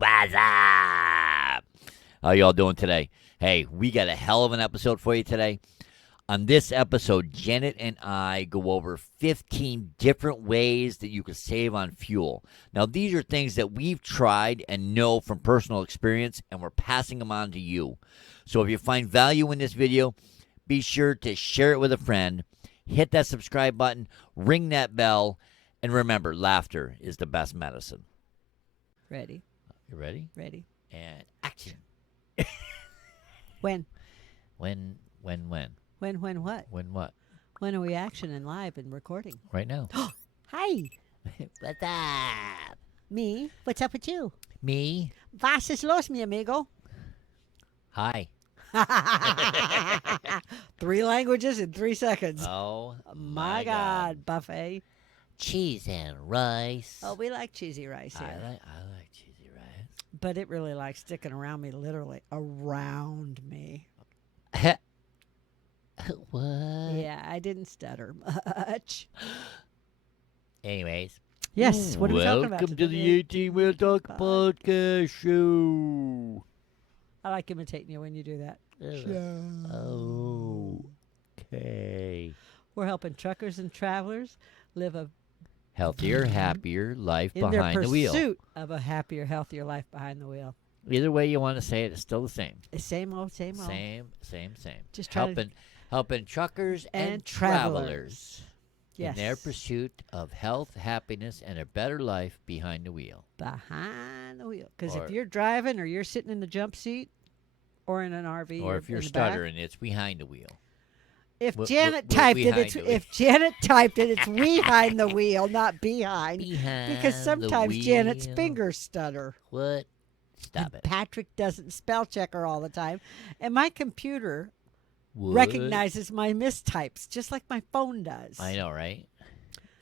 What's up? How y'all doing today? Hey, we got a hell of an episode for you today. On this episode, Janet and I go over 15 different ways that you can save on fuel. Now, these are things that we've tried and know from personal experience, and we're passing them on to you. So if you find value in this video, be sure to share it with a friend, hit that subscribe button, ring that bell, and remember, laughter is the best medicine. Ready. You ready? Ready. And action. When? When When what? When what? When are we actioning live and recording? Right now. Hi. What's up? Me? What's up with you? Me? Was ist los, mi amigo? Hi. 3 languages in 3 seconds. Oh, My God, buffet. Cheese and rice. Oh, we like cheesy rice I here. like cheesy rice. But it really likes sticking around me, literally. Around me. What? Yeah, I didn't stutter much. Anyways. Yes, what are we talking about Welcome to the 18 Wheel Talk Podcast Show. I like imitating you when you do that. Oh, okay. We're helping truckers and travelers live a Healthier, happier life in their behind the wheel. pursuit of a happier, healthier life behind the wheel. Either way you want to say it, it's still the same. Same old, same old. Same. Just trying to- helping truckers and And travelers Yes. in their pursuit of health, happiness, and a better life behind the wheel. Behind the wheel. Because Or- if you're driving or you're sitting in the jump seat or in an RV Or if you're in the back, stuttering, it's behind the wheel. if we're Janet typed it, behind it's the wheel. if Janet typed it, it's behind the wheel, not behind. Behind Because the sometimes Janet's wheel. fingers stutter. What? Stop And it. Patrick doesn't spell check her all the time, and my computer What? recognizes my mistypes just like my phone does. I know, right?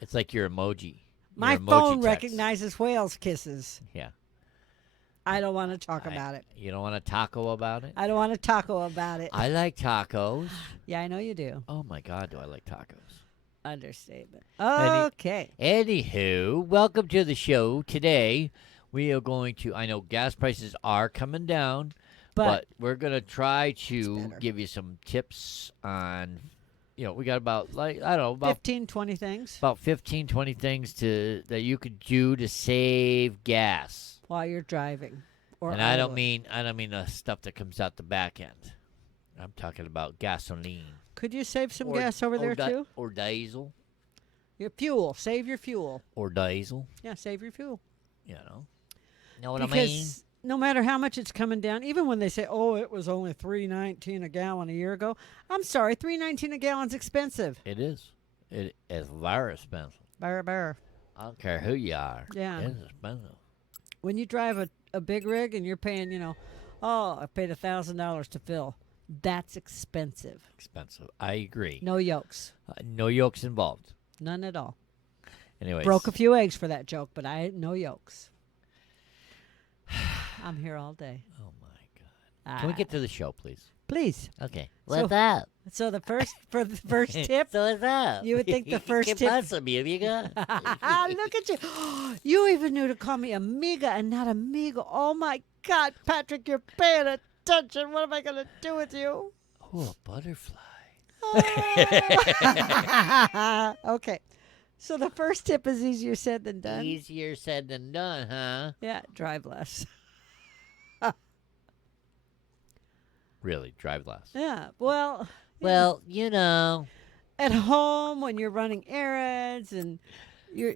It's like your emoji. My Your emoji phone text. recognizes whales kisses. Yeah. I don't want to talk about it. You don't want a taco about it? I don't want to taco about it. I like tacos. Yeah, I know you do. Oh my God, do I like tacos? Understatement. Any- Okay. Anywho, welcome to the show. Today, we are going to, I know gas prices are coming down, but we're going to try to better. give you some tips on, we got about, like, I don't know, about 15, 20 things about 15, 20 things that you could do to save gas. while you're driving. Or And I don't idling. mean the stuff that comes out the back end. I'm talking about gasoline. Could you save some Or- gas over there di- too? Or diesel. Your fuel. Save your fuel. Or diesel. Yeah, save your fuel. Know what I mean? Because no matter how much it's coming down, even when they say, "Oh, it was only $3.19 a gallon a year ago," I'm sorry, $3.19 a gallon's expensive. It is. It is very expensive. Bear. I don't care who you are. Yeah. It's expensive. When you drive a big rig and you're paying, I paid $1,000 to fill. That's expensive. Expensive. I agree. No yolks. No yolks involved. None at all. Anyways. Broke a few eggs for that joke, but no yolks. I'm here all day. Oh my God. Can we get to the show, please? Please. Okay. So- What's up? So the first tip, So what's up? you would think the first ¿Qué tip. pasa, mi amiga? Look at you. You even knew to call me amiga and not amigo. Oh my God, Patrick, you're paying attention. What am I going to do with you? Oh, a butterfly. Okay. So the first tip is easier said than done. Easier said than done, huh? Yeah, drive less. Really, drive less. Yeah, well, Well, at home when you're running errands and you're,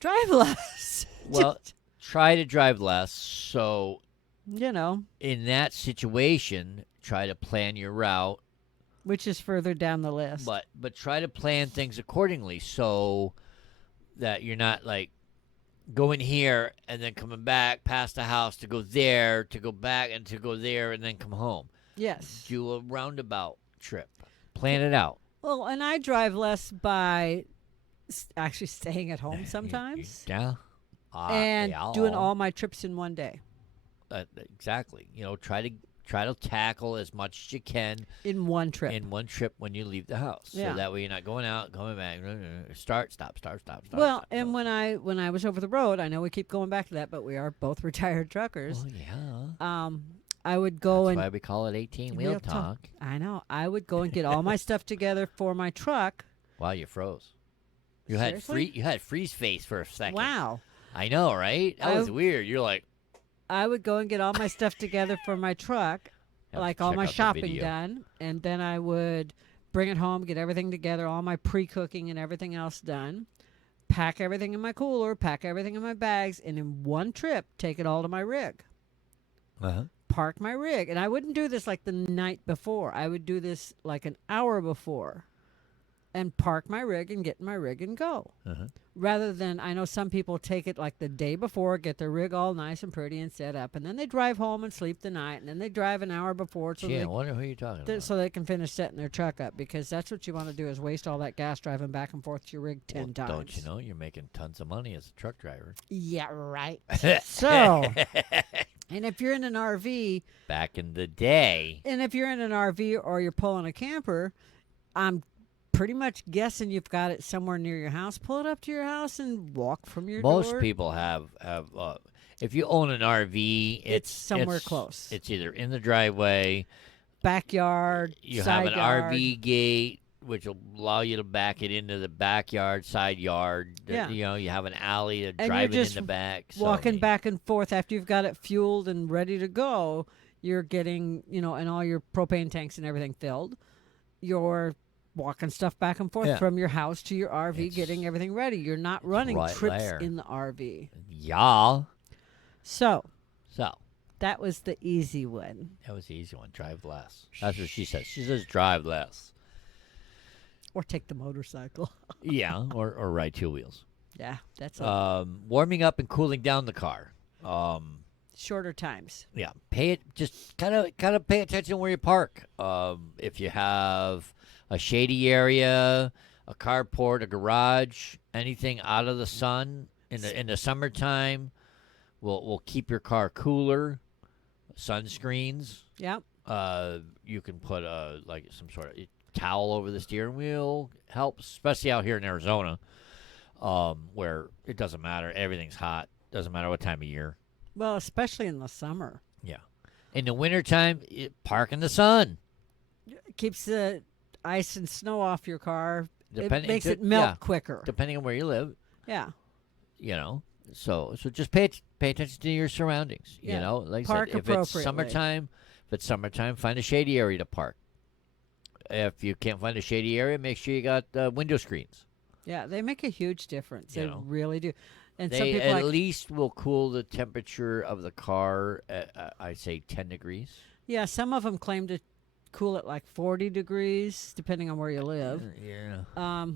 drive less. Well, try to drive less. So in that situation, try to plan your route, which is further down the list. but try to plan things accordingly so that you're not like going here and then coming back past the house to go there, to go back and to go there and then come home. Yes. Do a roundabout trip. Plan it out. Well, and I drive less by actually staying at home sometimes Yeah. and Yeah. doing all my trips in one day. Exactly. Try try to tackle as much as you can In one trip. in one trip when you leave the house. Yeah. So that way you're not going out, coming back. Start, stop, start, stop, start. Well, stop, and stop. when I was over the road, I know we keep going back to that, but we are both retired truckers. Well, yeah. I would go That's and why we call it 18-wheel Wheel talk. I know. I would go and get all my stuff together for my truck. Wow, you froze. You Seriously? had freeze face for a second. Wow. I know, right? That was weird. You're like, I would go and get all my stuff together for my truck, have to like all check my out the shopping video. done, and then I would bring it home, get everything together, all my pre-cooking and everything else done, pack everything in my cooler, pack everything in my bags, and in one trip, take it all to my rig. Uh-huh. Park my rig. And I wouldn't do this like the night before. I would do this like an hour before and park my rig and get in my rig and go. Uh-huh. Rather than, I know some people take it like the day before, get their rig all nice and pretty and set up, and then they drive home and sleep the night, and then they drive an hour before Gee, I wonder who you're talking about. so they can finish setting their truck up, because that's what you want to do, is waste all that gas driving back and forth to your rig 10 times. Don't you know you're making tons of money as a truck driver? Yeah, right. So, and if you're in an RV, Back in the day, and if you're in an RV or you're pulling a camper, I'm pretty much guessing you've got it somewhere near your house. Pull it up to your house and walk from your most door. people have. If you own an RV, It's somewhere close. It's either in the driveway. Backyard, You side have an yard. RV gate, which will allow you to back it into the backyard, side yard. Yeah. You know, you have an alley to you're drive it in just the back. So, Walking back and forth after you've got it fueled and ready to go. You're getting, and all your propane tanks and everything filled. You're walking stuff back and forth Yeah. from your house to your RV, It's getting everything ready. You're not running right trips there. in the RV. Yeah. So So that was the easy one. that was the easy one. Drive less. That's what she says. She says drive less. Or take the motorcycle. Yeah, or ride two wheels. Yeah, that's all. Warming up and cooling down the car. Shorter times. Yeah, pay it. Just kind of pay attention where you park. If you have a shady area, a carport, a garage, anything out of the sun in the summertime, will keep your car cooler. Sunscreens. Yep. You can put like some sort of towel over the steering wheel. Helps, especially out here in Arizona, where it doesn't matter. Everything's hot. Doesn't matter what time of year. Well, especially in the summer. Yeah. In the wintertime, park in the sun. It keeps the ice and snow off your car. Depending- it makes it yeah. melt quicker. Depending on where you live, Yeah. you know. So just pay attention to your surroundings. You Yeah. know, like Park I said, if it's appropriately. summertime, find a shady area to park. If you can't find a shady area, make sure you got window screens. Yeah, they make a huge difference. You They know. really do. And some They people at like, least will cool the temperature of the car at, I'd say 10 degrees. yeah, some of them claim to cool it like 40 degrees, depending on where you live. Yeah.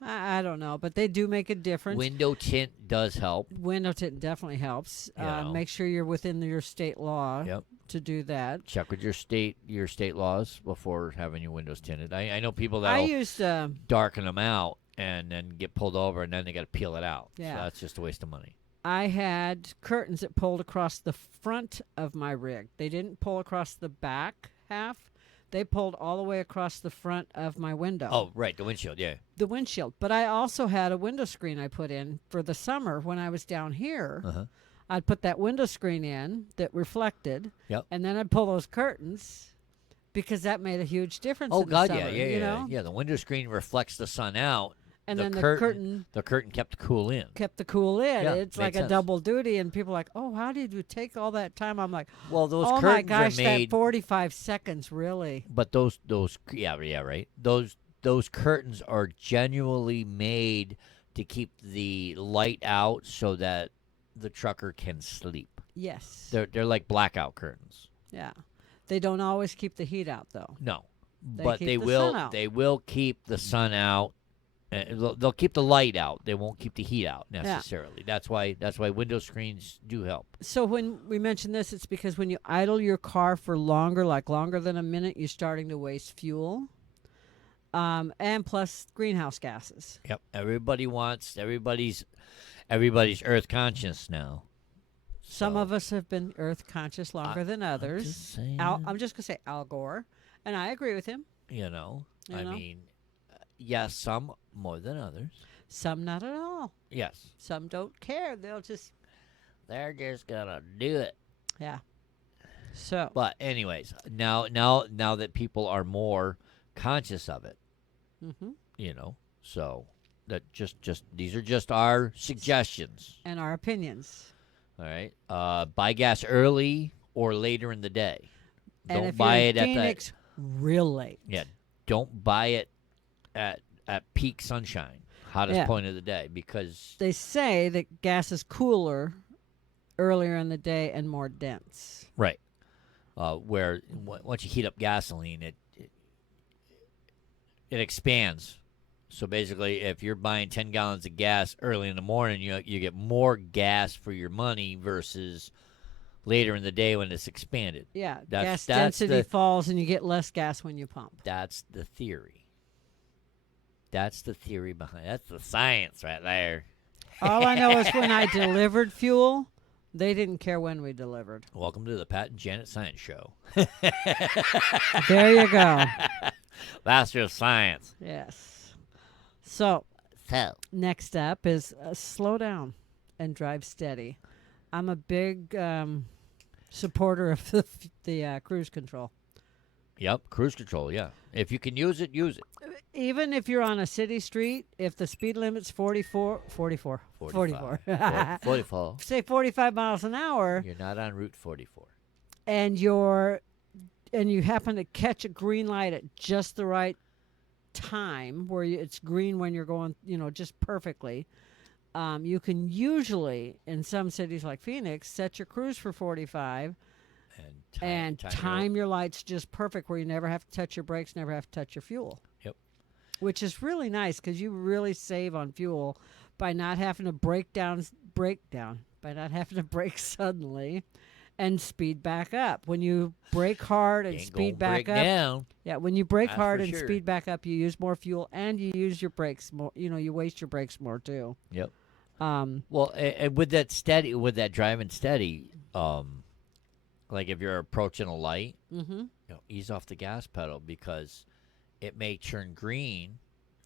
I don't know, but they do make a difference. Window tint does help. Window tint definitely helps. You know. Make sure you're within your state law Yep. to do that. Check with your state laws before having your windows tinted. I know people I that used darken them out and then get pulled over and then they got to peel it out. Yeah. So that's just a waste of money. I had curtains that pulled across the front of my rig. They didn't pull across the back half. They pulled all the way across the front of my window. Oh, right, the windshield, yeah. The windshield. But I also had a window screen I put in for the summer when I was down here. Uh-huh. I'd put that window screen in that reflected. Yep. And then I'd pull those curtains because that made a huge difference Oh in God, the summer, yeah. you know? Yeah, the window screen reflects the sun out. And the then curtain kept the cool in. kept the cool in. Yeah, It's made like a sense. double duty, and people are like, oh, how did you take all that time? I'm like, Well, those oh curtains my gosh, are made, that 45 seconds, really? but those yeah, right. Those curtains are genuinely made to keep the light out so that the trucker can sleep. Yes. They're like blackout curtains. Yeah. They don't always keep the heat out, though. No, They but keep they the will. sun out. They will keep the sun out. They'll keep the light out. They won't keep the heat out necessarily. That's why window screens do help. So when we mention this, it's because when you idle your car for longer, like longer than a minute, you're starting to waste fuel. And plus greenhouse gases. Yep. Everybody's earth conscious now. Some So, of us have been Earth conscious longer than others. I'm just saying, I'm just gonna say Al Gore, and I agree with him. you know, You I know? mean, yes, some more than others. Some not at all. Yes. Some don't care. They'll just They're just gonna do it. yeah. So But anyways, now that people are more conscious of it, hmm you know, so that just these are just our suggestions. and our opinions. All right. Buy gas early or later in the day. And Don't if buy you're it in at Phoenix, real late. yeah. Don't buy it at peak sunshine, hottest Yeah. point of the day, because They say that gas is cooler earlier in the day and more dense. right, where once you heat up gasoline, it expands. So basically, if you're buying 10 gallons of gas early in the morning, you get more gas for your money versus later in the day when it's expanded. Yeah, That's gas density the falls and you get less gas when you pump. that's the theory. That's the theory behind. That's the science right there. All I know is when I delivered fuel, they didn't care when we delivered. Welcome to the Pat and Janet Science Show. There you go. Master of Science. Yes. So, So, next up is slow down and drive steady. I'm a big supporter of the cruise control. yep, cruise control, yeah. If you can use it, use it. Even if you're on a city street, if the speed limit's 44. 44. Say 45 miles an hour, You're not on Route 44. and you happen to catch a green light at just the right time where it's green when you're going, just perfectly. You can usually, in some cities like Phoenix, set your cruise for 45 and time your lights just perfect where you never have to touch your brakes, never have to touch your fuel. Yep. Which is really nice because you really save on fuel by not having to break down, by not having to brake suddenly and speed back up. When you brake hard and speed back up, down. yeah, when you brake That's hard for and sure. speed back up, you use more fuel and you use your brakes more. You waste your brakes more too. Yep. Well, and with that driving steady, like if you're approaching a light, Mm-hmm. ease off the gas pedal because it may turn green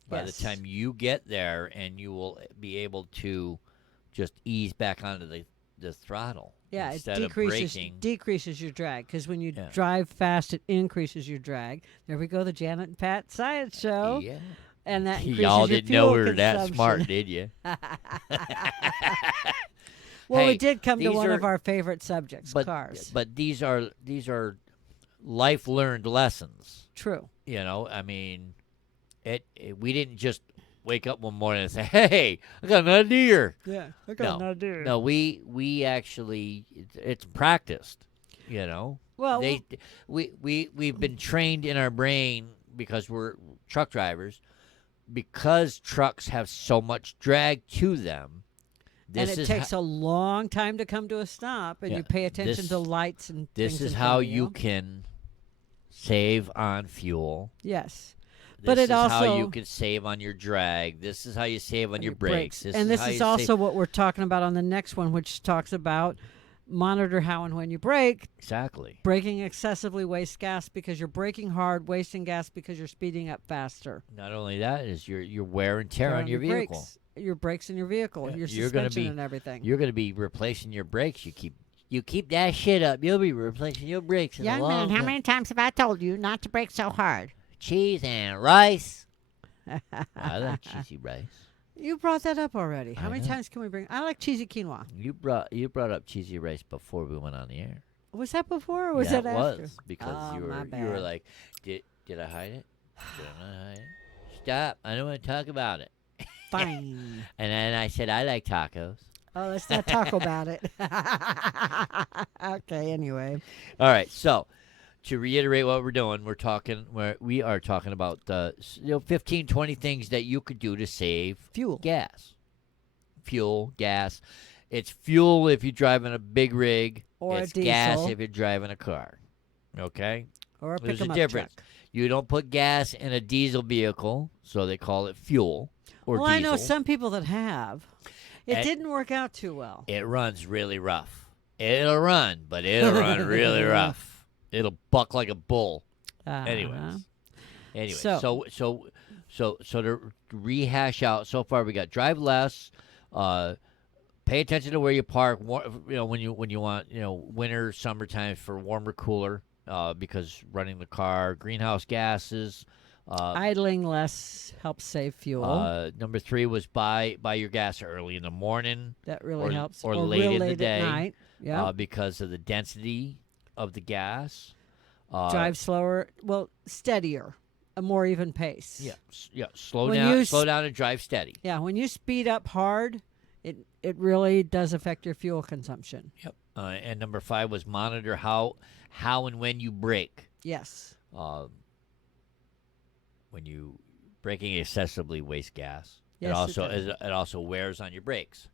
by Yes. the time you get there, and you will be able to just ease back onto the throttle. Yeah, it instead of braking. decreases your drag because when you Yeah. drive fast, it increases your drag. There we go, the Janet and Pat Science Show, Yeah. and that increases Y'all your didn't fuel know we were that consumption. smart, did you? Well, we Hey, did come to these one of are- our favorite subjects, cars. But these are life learned lessons. True. I mean, we didn't just wake up one morning and say, "Hey, I got an idea." Yeah, I got an idea. No, we actually it's practiced. Well, We've been trained in our brain because we're truck drivers, because trucks have so much drag to them. and it takes a long time to come to a stop, and Yeah, you pay attention this- to lights and This things is in how front of you can save on fuel. Yes. This But it is how also- you can save on your drag. This is how you save on your brakes. And this how is you also save- what we're talking about on the next one, which talks about monitor how and when you brake. exactly. Braking excessively wastes gas because you're braking hard, wasting gas because you're speeding up faster. Not only that is your wear and tear on your vehicle. Your brakes in your vehicle, Yeah, your you're gonna suspension be- and everything. You're going to be replacing your brakes. You keep that shit up, you'll be replacing your brakes in a long time. times have I told you not to brake so hard? Cheese and rice. I like cheesy rice. You brought that up already. How I many know. times can we bring? I like cheesy quinoa. You brought up cheesy rice before we went on the air. Was that before or was yeah, that it after? was because Oh, you my were bad. like, did I hide it? Did I not hide it? Stop! I don't want to talk about it. Fine. And then I said I like tacos. Oh, let's not talk about it. Okay, anyway. All right, so to reiterate what we're doing, we are talking about 15, 20 things that you could do to save Fuel. gas. Fuel, gas. It's fuel if you're driving a big rig. Or a it's gas diesel. if you're driving a car. Okay? Or a There's a pick-em-up difference. truck. You don't put gas in a diesel vehicle, so they call it fuel or Well, diesel. I know some people that have. It And- didn't work out too well. It runs really rough. It'll run, but it'll run really rough. It'll buck like a bull. Uh-huh. Anyways, So- so to rehash out, so far we got drive less, pay attention to where you park. When you want, winter, summertime for warmer, cooler, because running the car, greenhouse gases. Idling less helps save fuel. Number 3 was buy your gas early in the morning That really helps. or late real in the late day, at night. Yeah. because of the density of the gas. Drive slower. Well, steadier. A more even pace. Yeah. Slow When down. you Slow down and drive steady. Yeah, when you speed up hard, it really does affect your fuel consumption. Yep. And number 5 was monitor how and when you brake. Yes. When you braking excessively waste gas. Yes, it also wears on your brakes.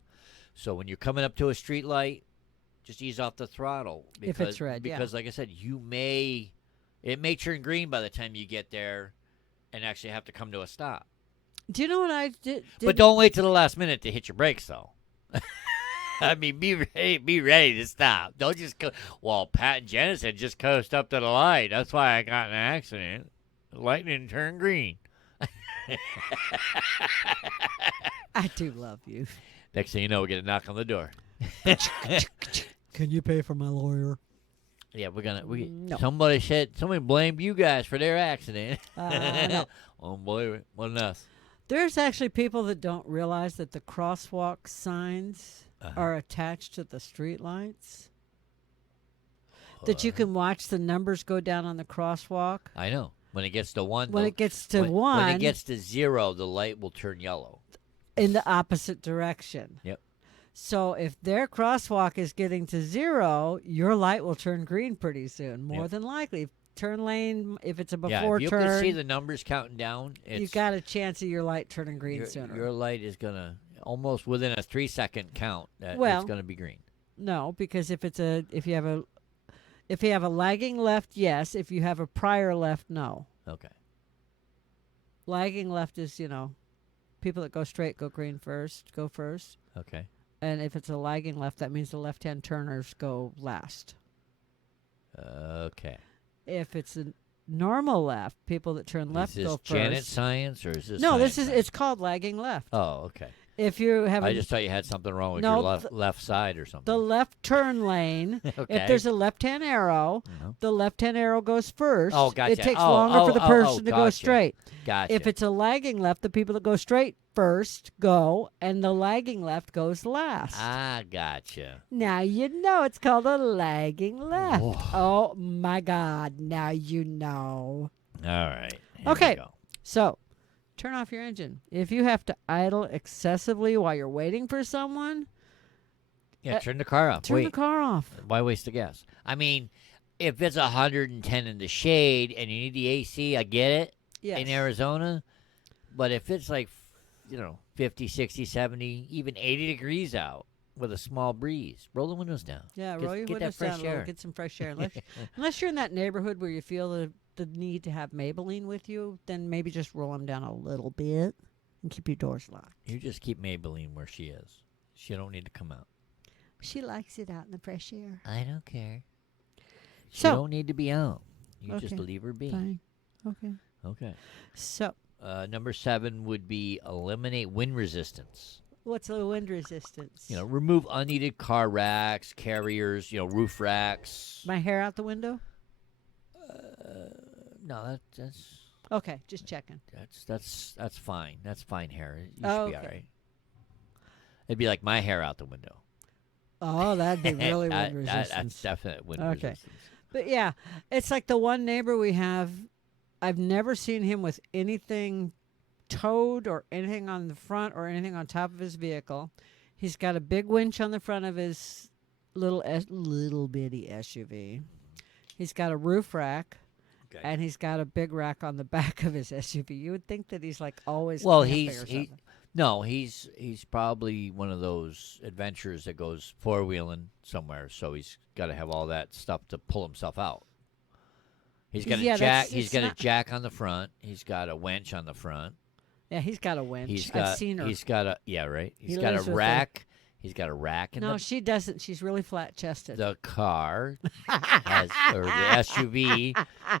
So when you're coming up to a street light, just ease off the throttle If it's red, yeah. Because like I said, it may turn green by the time you get there, and actually have to come to a stop. Do you know what I did? But don't wait till the last minute to hit your brakes, though. I mean, be ready to stop. Don't just go. Well, Pat and Janice had just coast up to the light. That's why I got in an accident. The light didn't turn green. I do love you. Next thing you know, we get a knock on the door. Can you pay for my lawyer? Yeah, No. somebody blamed you guys for their accident. No. Won't believe it. Wasn't us. There's actually people that don't realize that the crosswalk signs are attached to the street lights. That you can watch the numbers go down on the crosswalk. I know. When it gets to 1, When it gets to when 1, it gets to 0, the light will turn yellow. in the opposite direction. Yep. So if their crosswalk is getting to 0, your light will turn green pretty soon, more Yep. than likely. Turn lane, if it's a Yeah, before if you turn, can see the numbers counting down, you got a chance of your light turning green sooner. your light is gonna almost within a 3-second count. Well- It's gonna be green. No, because if you have a lagging left, yes. If you have a prior left, no. Okay. Lagging left is, people that go straight go first. Okay. And if it's a lagging left, that means the left-hand turners go last. Okay. If it's a normal left, people that turn left is go this first. Janet science or is this? No, science? it's called lagging left. Oh, okay. If you have I just thought you had something wrong with No, your left side or something. the left turn lane, Okay. if there's a left-hand arrow, Mhm. the left-hand arrow goes first. Oh, gotcha. It takes Oh, longer for the person to go gotcha. straight. Gotcha. If it's a lagging left, the people that go straight first go, and the lagging left goes last. I gotcha. Now you know it's called a lagging left. Whoa. Oh my God! Now you know. All right. Here we Okay. go. So, turn off your engine. If you have to idle excessively while you're waiting for someone, Yeah, turn the car off. turn Wait. the car off. Why waste the gas? I mean, if it's 110 in the shade and you need the AC, I get it Yes. in Arizona. But if it's like, 50, 60, 70, even 80 degrees out with a small breeze, roll the windows down. Yeah, Get- roll your get that windows fresh down a little, air. get some fresh air. Unless you're in that neighborhood where you feel the need to have Maybelline with you, then maybe just roll them down a little bit and keep your doors locked. You just keep Maybelline where she is. She don't need to come out. She likes it out in the fresh air. I don't care. She So- don't need to be out. You just Okay, leave her be. Fine. Okay. Okay. So, Number 7 would be eliminate wind resistance. what's the wind resistance? Remove unneeded car racks, carriers, roof racks. My hair out the window? No, that's Okay, just checking. that's fine. That's fine hair. You Oh, should be okay. all right. It'd be like my hair out the window. Oh, that'd be really wind That's resistance. definite wind Okay. resistance. But yeah, it's like the one neighbor we have. I've never seen him with anything towed or anything on the front or anything on top of his vehicle. He's got a big winch on the front of his little bitty SUV. He's got a roof rack, Okay. and he's got a big rack on the back of his SUV. You would think that he's like always Well, camping he's or he something. no, he's probably one of those adventurers that goes four-wheeling somewhere, so he's got to have all that stuff to pull himself out. He's got Yeah, a jack. that's- He's it's got a not- jack on the front. He's got a winch on the front. Yeah, he's got a winch. He's got. I've seen her. He's got a right. He's He got a lives with a- rack. He's got a rack in No, she doesn't. She's really flat chested. the car has, or the SUV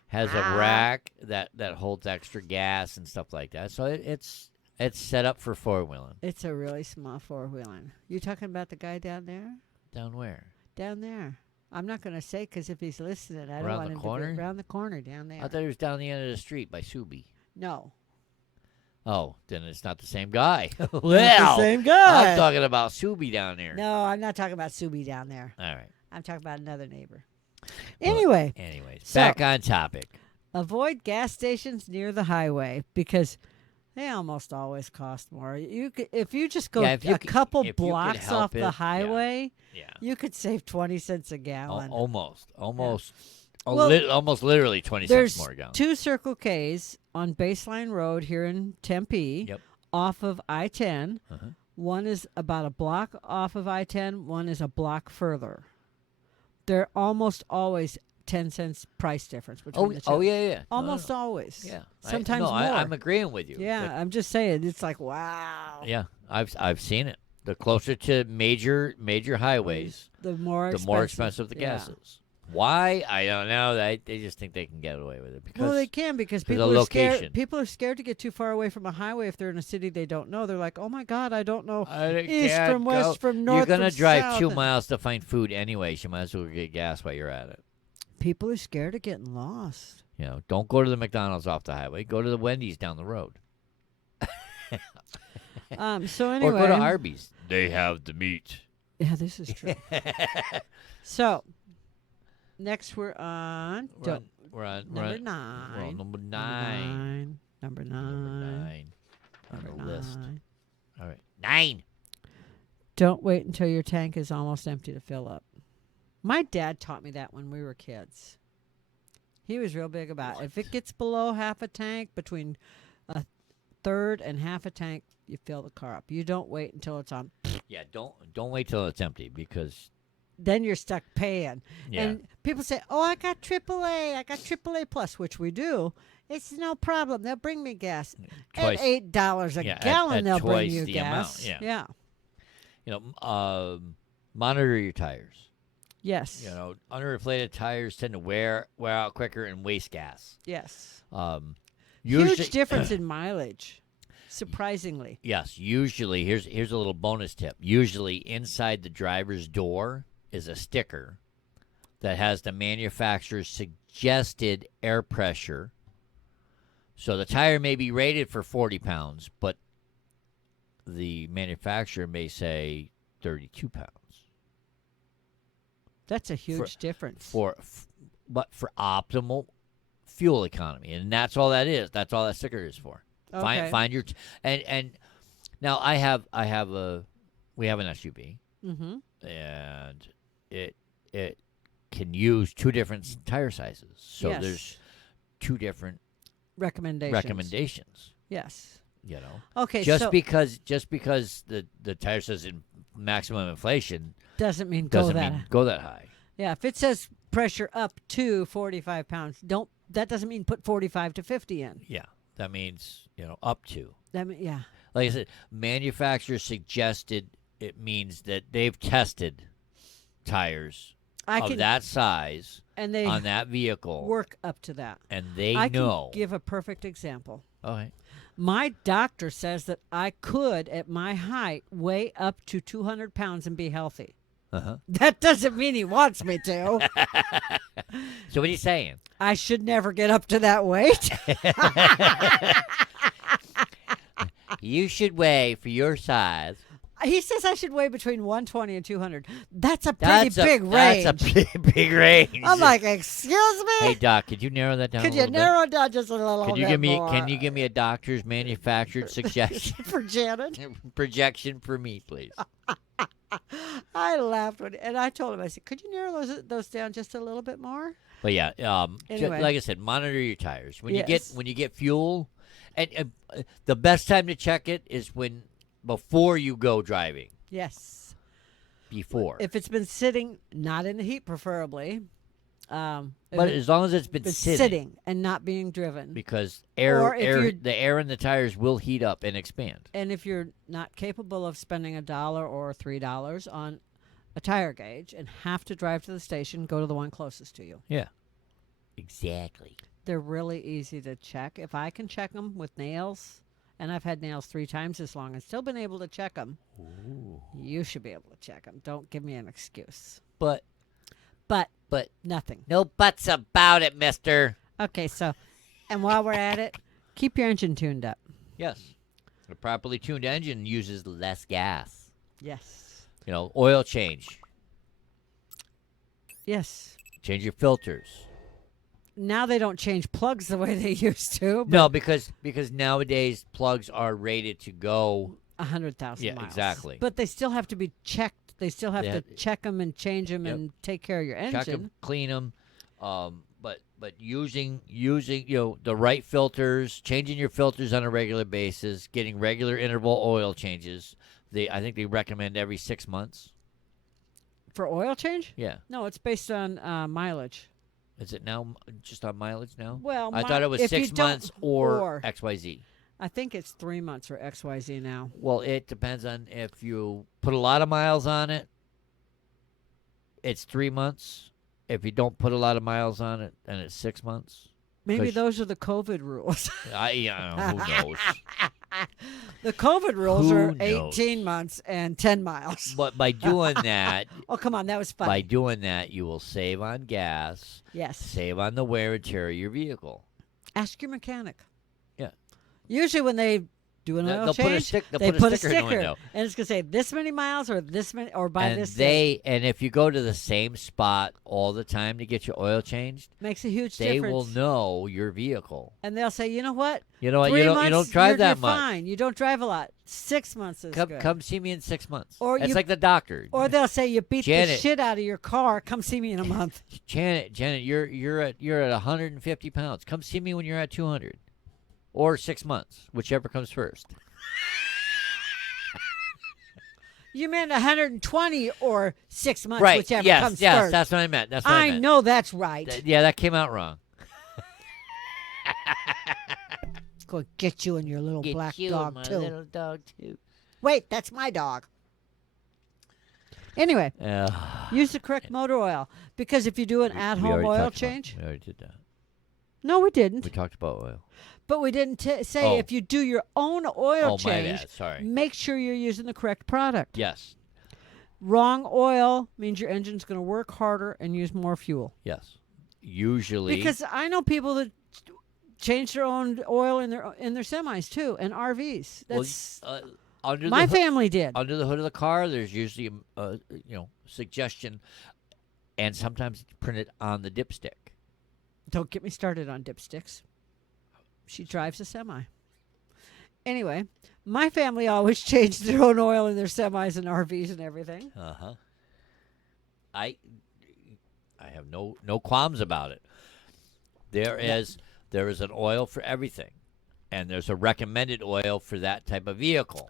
has a rack that holds extra gas and stuff like that. So it's set up for four-wheeling. It's a really small four-wheeling. You talking about the guy down there? Down where? Down there. I'm not going to say because if he's listening, I Around don't want the him corner? to be around the corner down there. I thought he was down the end of the street by Subi. No. Oh, then it's not the same guy. Not the Well, same guy. I'm talking about Subi down there. No, I'm not talking about Subi down there. All right. I'm talking about another neighbor. Well, Anyway, anyways, so- back on topic. avoid gas stations near the highway because they almost always cost more. If you just go Yeah, if you a c- couple if you could blocks help off it, the yeah. highway, Yeah. you could save 20 cents a gallon. Almost Well, almost literally 20 There's cents more a gallon. 2 Circle K's on Baseline Road here in Tempe Yep. off of I-10. Uh-huh. One is about a block off of I-10. One is a block further. They're almost always 10 cents price difference between the two. Yeah. Almost always. Yeah. Sometimes more. I'm agreeing with you. Yeah, I'm just saying. It's like, wow. Yeah, I've seen it. The closer to major highways, The more the more expensive the gas is. Why? I don't know. They just think they can get away with it because Well, they can because the people are scared. location. People are scared to get too far away from a highway if they're in a city they don't know. They're like, "Oh my God, I don't know east can't from west go. from north." You're gonna from drive south. 2 And miles to find food anyway. You might as well get gas while you're at it. People are scared of getting lost. You know, don't go to the McDonald's off the highway. Go to the Wendy's down the road. So anyway, Or go to Arby's. They have the meat. yeah, this is true. So next we're on We're on number we're on 9. number 9. Number Number 9. 9 on Number the list. 9. All right. 9. Don't wait until your tank is almost empty to fill up. My dad taught me that when we were kids. He was real big about if it gets below half a tank, between a third and half a tank, you fill the car up. You don't wait until it's on. Yeah, don't wait till it's empty because Then you're stuck paying. yeah. And people say, "Oh, I got AAA. I got AAA plus," which we do. It's no problem. They'll bring me gas. Twice- At $8 a yeah, at- gallon, at they'll bring twice you the gas. amount, Yeah. You know, monitor your tires. Yes. You know, underinflated tires tend to wear out quicker and waste gas. Yes. Usually, Huge difference in mileage. Surprisingly. Yes, usually here's a little bonus tip. Usually inside the driver's door is a sticker that has the manufacturer's suggested air pressure. So the tire may be rated for 40 pounds, but the manufacturer may say 32 pounds. That's a huge difference. But for optimal fuel economy, and that's all that is. That's all that sticker is for. Okay. Find your and now we have an SUV, Mm-hmm. and it can use 2 different tire sizes. So Yes. there's 2 different Recommendations. Yes. You know, Okay. just because the tire says in maximum inflation doesn't mean doesn't go that. mean go that high. Yeah. If it says pressure up to 45 pounds, that doesn't mean put 45 to 50 in. Yeah, that means up to. Yeah. Like I said, manufacturer suggested. It means that they've tested tires of that size and they on that vehicle, work up to that. and they I know. can give a perfect example. All right. My doctor says that I could, at my height, weigh up to 200 pounds and be healthy. Uh-huh. That doesn't mean he wants me to. So what are you saying? I should never get up to that weight. You should weigh for your size. He says I should weigh between 120 and 200. That's a pretty big range. That's a big range. I'm like, excuse me? Hey doc, could you narrow that down? Could a you little narrow it down just a little bit? bit more? Can you give me a doctor's manufactured suggestion for Janet? projection for me, please? I laughed and I told him, I said, could you narrow those down just a little bit more? But yeah, Anyway. like I said, monitor your tires when Yes. you get fuel, and the best time to check it is before you go driving. Yes. Before. If it's been sitting, not in the heat preferably, But as long as it's been it's sitting, sitting and not being driven. because Or if you're- the air in the tires will heat up and expand. And if you're not capable of spending $1 or $3 on a tire gauge and have to drive to the station, go to the one closest to you. Yeah, exactly. They're really easy to check. If I can check them with nails, and I've had nails 3 times as long and still been able to check them, you should be able to check them. Don't give me an excuse. But But nothing. no buts about it, mister. Okay, so, and while we're at it, keep your engine tuned up. Yes. A properly tuned engine uses less gas. Yes. You know, oil change. Yes. Change your filters. Now they don't change plugs the way they used to. But No, because nowadays plugs are rated to go. 100,000 Yeah, miles. exactly. But they still have to be checked. They still have They to check them and change them Yep. and take care of your engine. Check them, clean them. But using the right filters, changing your filters on a regular basis, getting regular interval oil changes. I think they recommend every 6 months. For oil change? Yeah. No, it's based on mileage. Is it now just on mileage now? Well, I thought it was if you 6 don't- months or XYZ. I think it's 3 months or XYZ now. Well, it depends on if you put a lot of miles on it. It's 3 months. If you don't put a lot of miles on it, then it's 6 months. Maybe 'Cause- those are the COVID rules. Who knows? The COVID rules are Who knows? 18 months and 10 miles. But by doing that, Oh, come on. That was funny. by doing that, you will save on gas, Yes. save on the wear and tear of your vehicle. Ask your mechanic. Yeah. Usually when they do an oil They'll put a change, stick. They'll they put a sticker sticker in the window. and it's going to say this many miles or this many or by And this date. and if you go to the same spot all the time to get your oil changed, Makes a huge they difference. will know your vehicle. And they'll say, you know what? You know what? 3 You months, don't drive you're that much. fine. You don't drive a lot. 6 months is good. Come see me in 6 months. Or it's you- like the doctor. Or they'll say you beat the Janet. shit out of your car. Come see me in a month. Janet, you're at 150 pounds. Come see me when you're at 200, or 6 months, whichever comes first. You meant 120 or 6 months, Right? whichever Yes, comes yes, first. that's what I meant. That's what I I meant. know that's right. Yeah, that came out wrong. It's going to get you and your little Get black you dog and my too. little dog too. Wait, that's my dog. Anyway, Uh, use the correct motor oil because if you do an we at-home already oil talked about- change, we already did that. no, we didn't. We talked about oil. But we didn't say Oh. if you do your own oil Oh, my change, bad. Sorry. make sure you're using the correct product. Yes. Wrong oil means your engine's going to work harder and use more fuel. Yes. Usually. Because I know people that change their own oil in their semis too and RVs. well, That's under my the family did. under the hood of the car, there's usually a suggestion, and sometimes it's printed on the dipstick. Don't get me started on dipsticks. She drives a semi. Anyway, my family always changed their own oil in their semis and RVs and everything. Uh-huh. I have no qualms about it. There is an oil for everything, and there's a recommended oil for that type of vehicle.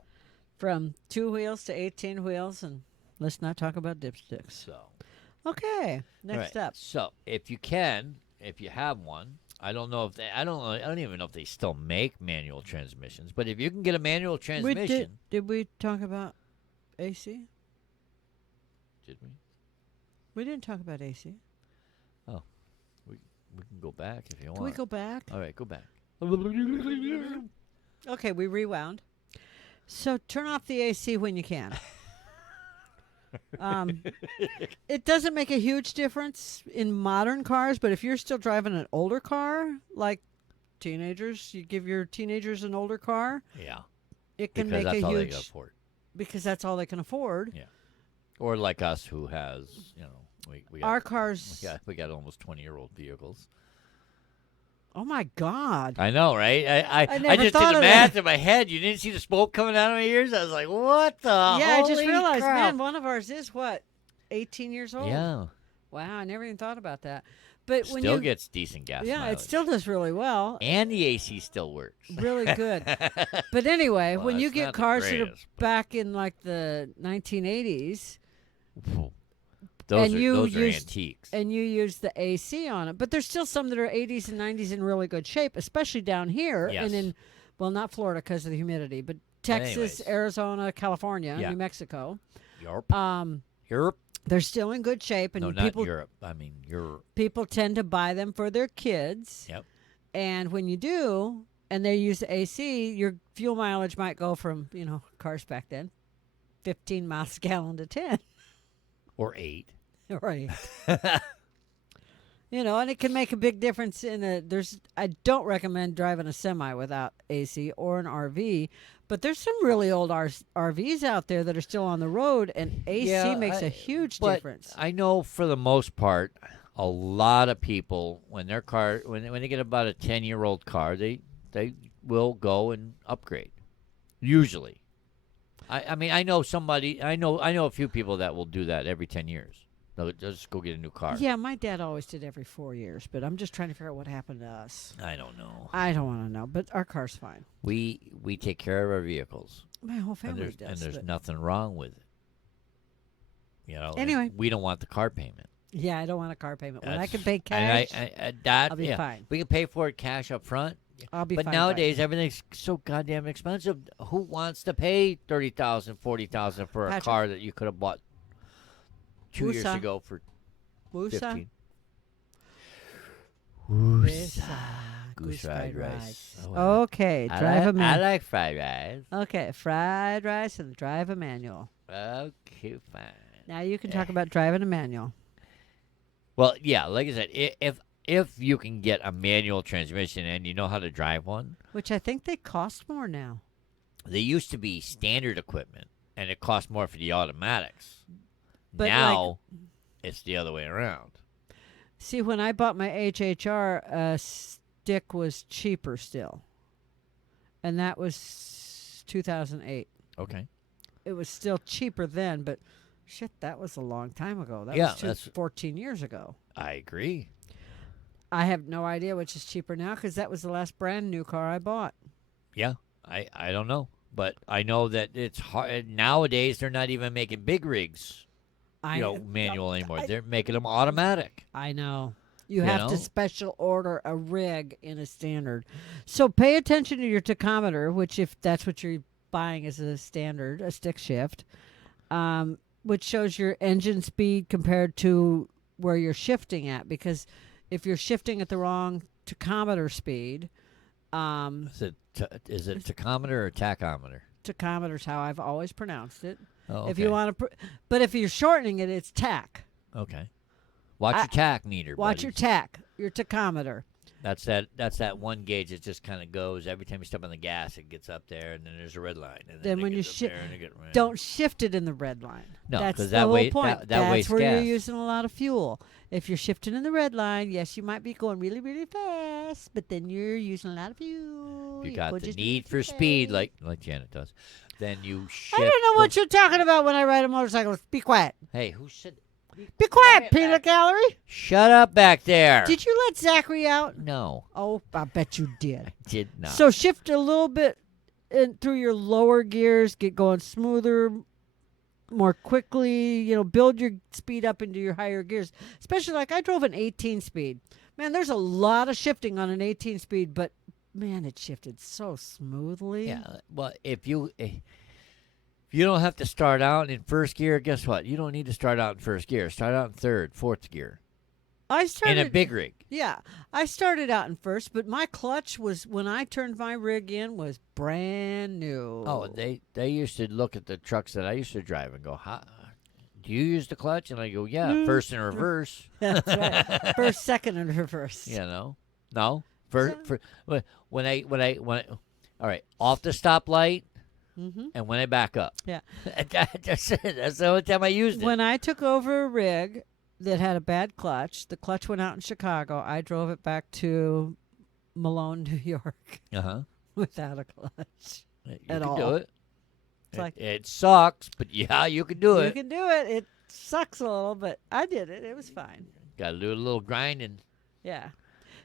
From 2 wheels to 18 wheels, and let's not talk about dipsticks. So Okay, next right. up. So if you have one, I don't know if I don't even know if they still make manual transmissions, but if you can get a manual transmission, Did we talk about AC? did we? We didn't talk about AC. We can go back if you want. Can we go back? All right, go back. Okay, we rewound. So turn off the AC when you can. It doesn't make a huge difference in modern cars, but if you're still driving an older car, like teenagers, you give your teenagers an older car, Yeah, it can because make that's a all they huge can afford. because that's all they can afford. Yeah. Or like us, who has we got, Our cars. we got almost 20-year-old vehicles. Oh my God! I know, right? I never just did thought the of math that. in my head. You didn't see the smoke coming out of my ears. I was like, "What the?" Yeah, I just holy realized, crap. man, one of ours is what, 18 years old. Yeah, Wow, I never even thought about that. But when still you gets decent gas. yeah, mileage. it still does really well. and the AC still works. Really good. But anyway, Well, when you it's get not the cars that are greatest, but- back in like the 1980s, Those And are used- antiques. and you use the AC on it. But there's still some that are 80s and 90s in really good shape, especially down here Yes. and in, well, not Florida because of the humidity, but Texas, anyways. Arizona, California, Yeah. New Mexico. Europe. Europe. They're still in good shape, and No, not people Europe. I mean Europe. people tend to buy them for their kids. Yep. And when you do, and they use the AC, your fuel mileage might go from, cars back then, 15 miles a gallon to 10. Or 8. Right. And it can make a big difference I don't recommend driving a semi without AC or an RV, but there's some really old RVs out there that are still on the road, and AC makes a huge difference. I know for the most part, a lot of people, when their car, when they get about a 10-year-old car, they will go and upgrade. Usually. I mean, I know a few people that will do that every 10 years. They'll just go get a new car. Yeah, my dad always did every 4 years, but I'm just trying to figure out what happened to us. I don't know. I don't want to know, but our car's fine. We take care of our vehicles. My whole family does. And there's but- nothing wrong with it. Anyway. and we don't want the car payment. Yeah, I don't want a car payment. When I That's- can pay and cash, I'll be fine. We can pay for it cash up front. I'll be But fine. nowadays, everything's so goddamn expensive. Who wants to pay $30,000, $40,000 for a Patrick? car that you could have bought 2 years Woosah. ago for Woosah? 15? Woosah. Goose fried rice. Okay, drive a I manual. like fried rice. Okay, fried rice and drive a manual. Okay, fine. Now you can talk about driving a manual. Well, yeah, like I said, if you can get a manual transmission and you know how to drive one, Which I think they cost more now. they used to be standard equipment, and it cost more for the automatics. But, Now, it's the other way around. See, when I bought my HHR, a stick was cheaper still. And that was 2008. Okay. It was still cheaper then, but shit, that was a long time ago. That Yeah, was that's- 14 years ago. I agree. I have no idea which is cheaper now because that was the last brand new car I bought. Yeah, I don't know. But I know that it's hard. Nowadays, they're not even making big rigs, manual anymore. They're making them automatic. I know. You You have know? to special order a rig in a standard. So pay attention to your tachometer, which if that's what you're buying as a standard, a stick shift, which shows your engine speed compared to where you're shifting at. Because if you're shifting at the wrong tachometer speed, Is it tachometer or tachometer? tachometer's how I've always pronounced it. Oh, If you want to, but if you're shortening it, it's tach. Okay. Watch your tach meter. Watch buddy. your tach, your tachometer. That's that one gauge that just kind of goes every time you step on the gas. It gets up there, and then there's a red line. And Then it when you gets up there, and it get- Don't shift it in the red line. No, that's 'cause the that whole way- point. that That's wastes where you're gas. using a lot of fuel. If you're shifting in the red line, yes, you might be going really, really fast, but then you're using a lot of fuel. You got could the just need be for speed, fast. like Janet does. Then you shift. I don't know what you're talking about when I ride a motorcycle. Be quiet. Hey, who said? Be quiet, peanut gallery. Shut up back there. Did you let Zachary out? No, Oh, I bet you did. I did not. So shift a little bit through your lower gears, get going smoother, more quickly. Build your speed up into your higher gears. Especially like I drove an 18 speed. Man, there's a lot of shifting on an 18 speed, but man, it shifted so smoothly. Yeah, well, if you don't have to start out in first gear, guess what? You don't need to start out in first gear. Start out in third, fourth gear. I started In a big rig. Yeah, I started out in first, but my clutch was when I turned my rig in was brand new. Oh, they used to look at the trucks that I used to drive and go, "How do you use the clutch?" And I go, "Yeah, first and reverse." That's right. First, second, and reverse. No. First, when I all right, off the stoplight. Mm-hmm. And when I back up. Yeah. That's it. That's the only time I used it. When I took over a rig that had a bad clutch, the clutch went out in Chicago. I drove it back to Malone, New York, Uh-huh. without a clutch. You At can all. do it. It's It sucks, but yeah, you can do You it. can do it. It sucks a little, but I did it. It was fine. Got to do a little grinding Yeah.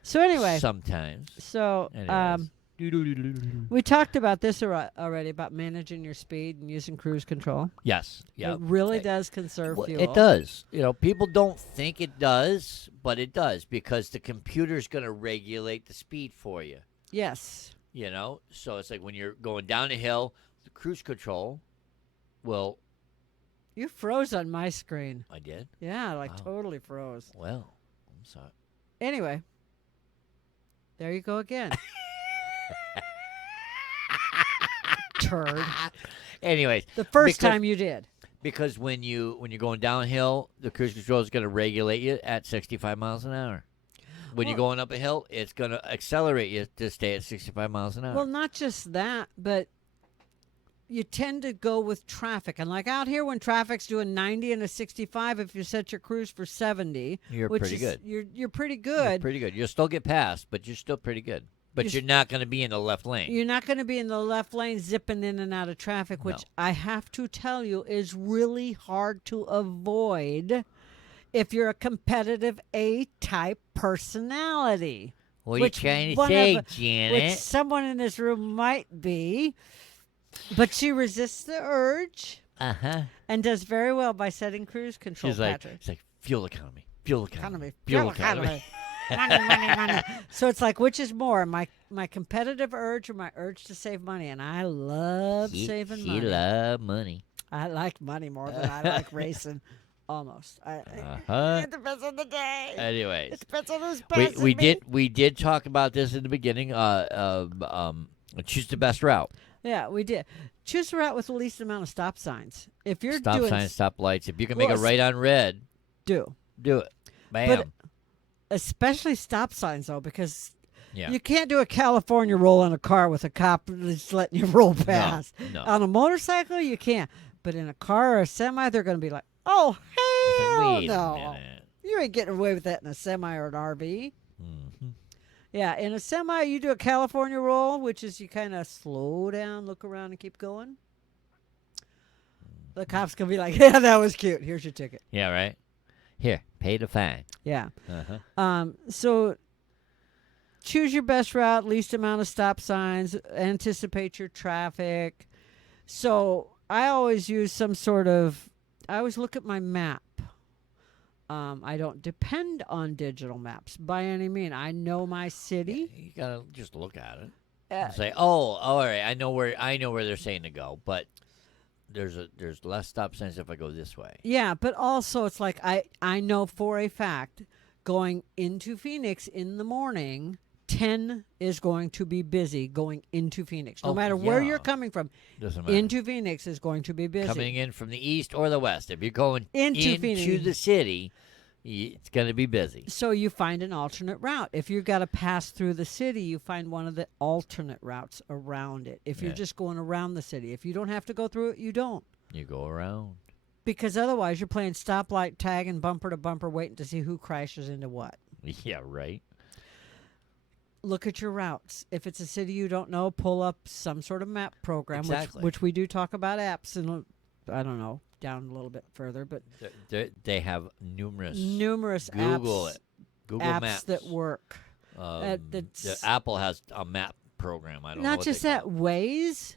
So anyway, sometimes. so Anyways. We talked about this already about managing your speed and using cruise control. Yes. Yeah. It really does conserve fuel. It does. People don't think it does, but it does because the computer's going to regulate the speed for you. Yes. So it's like when you're going down a hill, the cruise control will. You froze on my screen. I did? Yeah, Wow. totally froze. Well, I'm sorry. Anyway, there you go again. Turd. Anyways, The first time you did. Because when you're going downhill, the cruise control is going to regulate you at 65 miles an hour. When you're going up a hill, it's going to accelerate you to stay at 65 miles an hour. Well, not just that, but you tend to go with traffic. And like out here when traffic's doing 90 and a 65, if you set your cruise for 70, you're pretty good. You're pretty good. You're pretty good. You'll still get past, but you're still pretty good. But you're not going to be in the left lane. You're not going to be in the left lane zipping in and out of traffic, which I have to tell you is really hard to avoid if you're a competitive A-type personality. What are you trying to say, Janet? Which someone in this room might be. But she resists the urge and does very well by setting cruise control, She's Patrick. It's like fuel economy. Fuel economy. Money. So it's like, which is more, my competitive urge or my urge to save money? And I love saving money. She love money. I like money more than I like racing. Almost. It depends on the day. Anyways, it depends on who's passing we did talk about this in the beginning. Choose the best route. Yeah, we did. Choose a route with the least amount of stop signs. If you're stop doing signs, stop lights. If you can make a right on red, do it. Bam. But especially stop signs, though, because Yeah. You can't do a California roll in a car with a cop that's letting you roll past. No. On a motorcycle, you can. But in a car or a semi, they're going to be like, oh, hell Wait no. a minute. You ain't getting away with that in a semi or an RV. Mm-hmm. Yeah, in a semi, you do a California roll, which is you kind of slow down, look around, and keep going. The cop's going to be like, yeah, that was cute. Here's your ticket. Yeah, right? Here, pay the fine. Yeah. Uh-huh. So choose your best route, least amount of stop signs, anticipate your traffic. So I always use some sort of, I always look at my map. I don't depend on digital maps by any means. I know my city. You gotta just look at it and say, "Oh, all right, I know where they're saying to go." But there's less stop signs if I go this way. Yeah, but also it's like I know for a fact going into Phoenix in the morning, 10 is going to be busy going into Phoenix. No matter where you're coming from, doesn't matter. into Phoenix is going to be busy. Coming in from the east or the west, if you're going into the city, it's going to be busy. So you find an alternate route. If you've got to pass through the city, you find one of the alternate routes around it. If you're just going around the city. If you don't have to go through it, you don't. You go around. Because otherwise you're playing stoplight tag and bumper to bumper waiting to see who crashes into what. Yeah, right. Look at your routes. If it's a city you don't know, pull up some sort of map program, Exactly. which we do talk about apps and I don't know, down a little bit further, but They have numerous Google apps Maps that work. The Apple has a map program. I don't know. Not what just they that, call it. Waze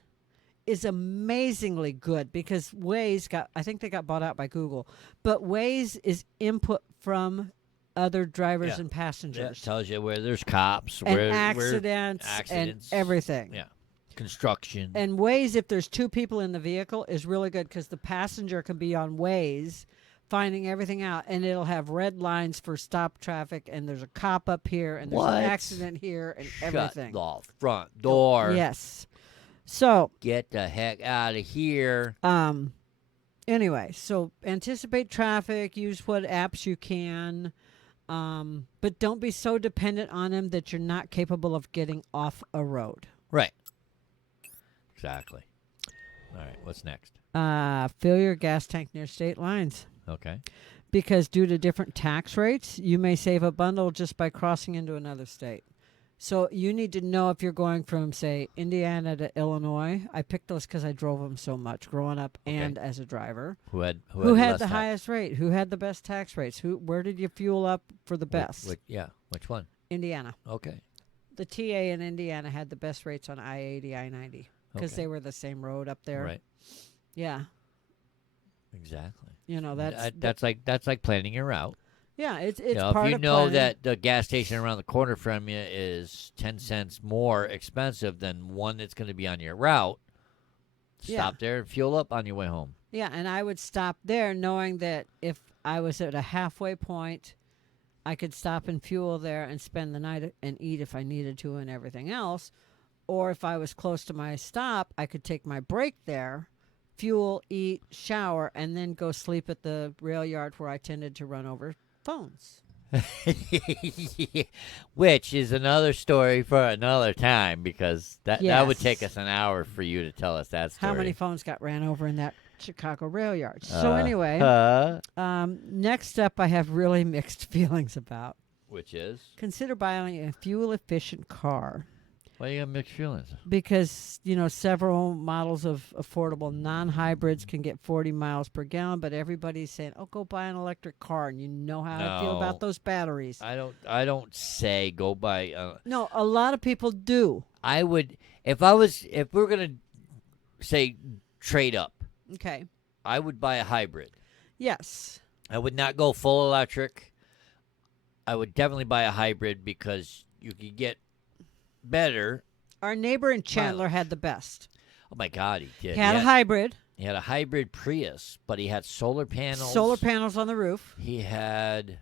is amazingly good because Waze I think they got bought out by Google, but Waze is input from other drivers and passengers. It tells you where there's cops, and where accidents and everything. Yeah, construction. And Waze, if there's two people in the vehicle, is really good because the passenger can be on Waze finding everything out, and it'll have red lines for stop traffic, and there's a cop up here, and there's an accident here, and everything. Shut the front door. Yes. So Get the heck out of here. Anyway, so anticipate traffic, use what apps you can, but don't be so dependent on them that you're not capable of getting off a road. Right. Exactly. All right, what's next? Fill your gas tank near state lines. Okay. Because due to different tax rates, you may save a bundle just by crossing into another state. So you need to know if you're going from, say, Indiana to Illinois. I picked those because I drove them so much growing up and as a driver. Who had the highest rate? Who had the best tax rates? Where did you fuel up for the best? Which one? Indiana. Okay. The TA in Indiana had the best rates on I-80, I-90 because Okay. they were the same road up there. Right. Yeah. Exactly. You know, That's like planning your route. yeah, it's You know, part if you of know planning. that the gas station around the corner from you is 10 cents more expensive than one that's going to be on your route, Yeah. stop there and fuel up on your way home. Yeah, and I would stop there knowing that if I was at a halfway point, I could stop and fuel there and spend the night and eat if I needed to and everything else. Or if I was close to my stop, I could take my break there, fuel, eat, shower, and then go sleep at the rail yard where I tended to run over phones. Which is another story for another time because that would take Yes. us an hour for you to tell us that story. How many phones got ran over in that Chicago rail yard? So anyway, next up, I have really mixed feelings about. Which is? Consider buying a fuel-efficient car. Why you got mixed feelings? Because, several models of affordable non-hybrids can get 40 miles per gallon, but everybody's saying, oh, go buy an electric car, and you know how I feel No. about those batteries. I don't say go buy. No, a lot of people do. I would if we're gonna say trade up, Okay. I would buy a hybrid. Yes. I would not go full electric. I would definitely buy a hybrid because you could get better. Our neighbor in Chandler had the best. Oh my God, he did. He had a hybrid. He had a hybrid Prius, but he had solar panels. Solar panels on the roof. He had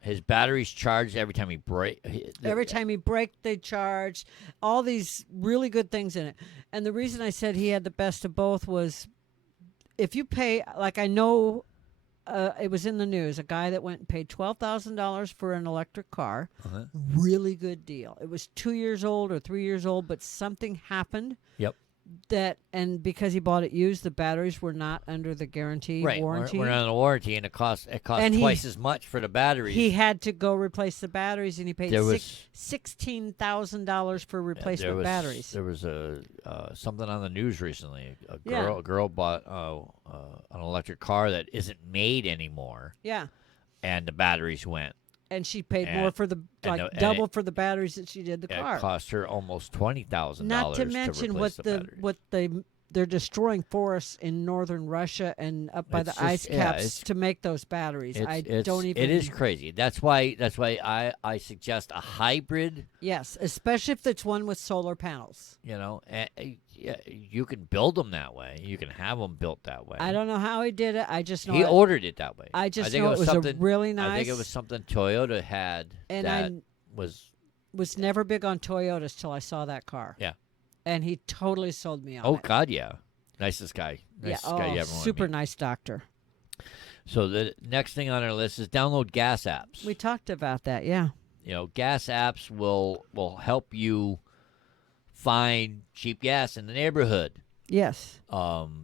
his batteries charged every time he brake. Every time he braked, they charged. All these really good things in it. And the reason I said he had the best of both was if you pay, like I know it was in the news, a guy that went and paid $12,000 for an electric car. Uh-huh. Really good deal. It was 2 years old or 3 years old, but something happened. Yep. And because he bought it used, the batteries were not under the guarantee Right, warranty. we're on a warranty, and it costs And twice as much for the batteries. He had to go replace the batteries, and he paid There was- $16,000 for replacement batteries. There was a something on the news recently. A Yeah. girl bought an electric car that isn't made anymore, Yeah, and the batteries went. and she paid And- more for the and the- and double for the batteries that she did the It car. cost her almost $20,000. Not to mention replace the batteries. what they're destroying forests in northern Russia and up by It's the ice just- yeah, caps it's- to make those batteries. It is crazy. That's why I suggest a hybrid. Yes, especially if it's one with solar panels. Yeah, you can build them that way. You can have them built that way. I don't know how he did it. I just know He ordered it that way. I just think know it was something. a really nice. I think it was something Toyota had And that I was. never big on Toyotas till I saw that car. Yeah. And he totally sold me on Oh it. God, yeah, nicest guy. Nicest guy you ever want to super meet. nice doctor. So the next thing on our list is download gas apps. We talked about that, yeah. Gas apps will help you find cheap gas in the neighborhood. Yes.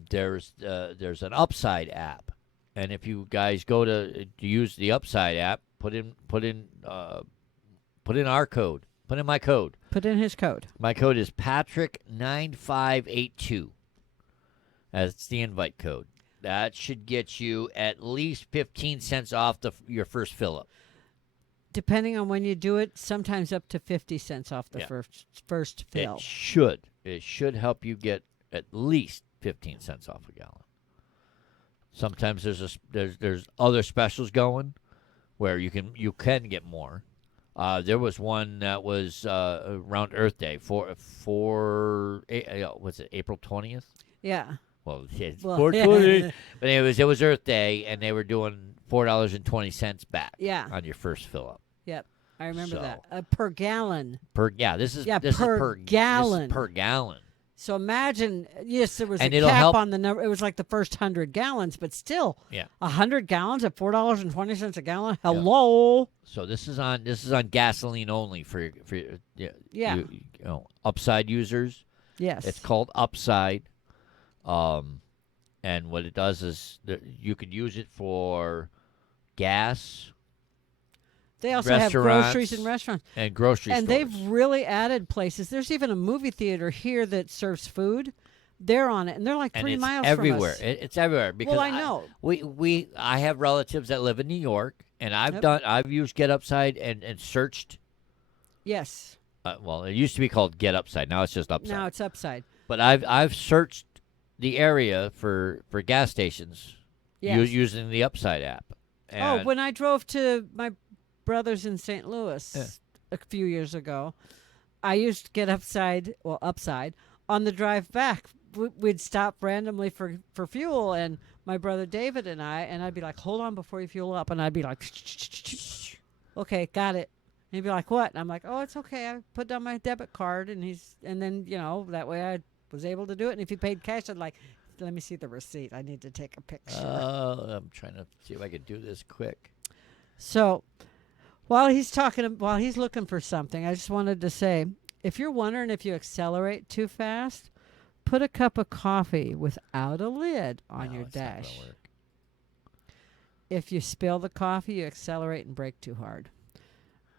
There's an Upside app, and if you guys go to use the Upside app, put in our code. Put in my code. Put in his code. My code is Patrick9582. That's the invite code. That should get you at least 15 cents off your first fill up. Depending on when you do it, sometimes up to 50 cents off the Yeah. first fill. It should. It should help you get at least 15 cents off a gallon. Sometimes there's other specials going where you can get more. There was one that was around Earth Day for what's it, April 20th? Yeah. Well, it's Well, 420. But it was Earth Day, and they were doing $4.20 back Yeah. on your first fill up. Yep. I remember So- that. Per gallon. This is Yeah, this per is per gallon. This is per gallon. So imagine, yes, there was And a it'll cap help- on the number. It was like the first 100 gallons, but still, Yeah. 100 gallons at $4.20 a gallon. Hello. So this is on gasoline only for Yeah. Upside users. Yes. It's called Upside. And what it does is you could use it for gas They also have restaurants groceries and restaurants. and grocery And stores. they've really added places. There's even a movie theater here that serves food. They're on it, and they're like and 3 it's miles everywhere. from us. It's everywhere because Well, I know. I have relatives that live in New York, and I've Yep. used Get Upside and searched Yes. Well, it used to be called Get Upside. Now it's just Upside. Now it's upside. But I've searched the area for gas stations Yes. using the Upside app. And When I drove to my brother's in St. Louis Yeah. a few years ago, I used to get upside on the drive back. We'd stop randomly for fuel, and my brother David and I'd be like, "Hold on before you fuel up," and I'd be like, "Okay, got it." And he'd be like, "What?" And I'm like, "Oh, it's okay. I put down my debit card," and then that way I was able to do it. And if he paid cash, I'd like, "Let me see the receipt. I need to take a picture." I'm trying to see if I could do this quick. So while he's looking for something, I just wanted to say, if you're wondering if you accelerate too fast, put a cup of coffee without a lid on your It's not gonna dash. work. If you spill the coffee, you accelerate and brake too hard.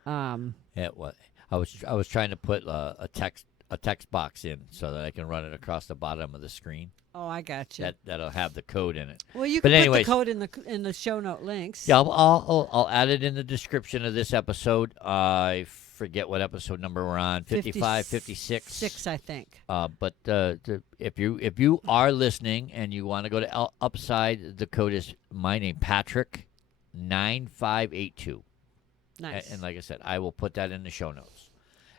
Yeah, what I was trying to put a text box in so that I can run it across the bottom of the screen. Oh, I got you. That'll have the code in it. Well, you But can put anyways, the code in the show note links. Yeah, I'll add it in the description of this episode. I forget what episode number we're on. 55, 56. 6, I think. But if you are listening and you want to go to Upside, the code is my name, Patrick 9582. Nice. And like I said, I will put that in the show notes.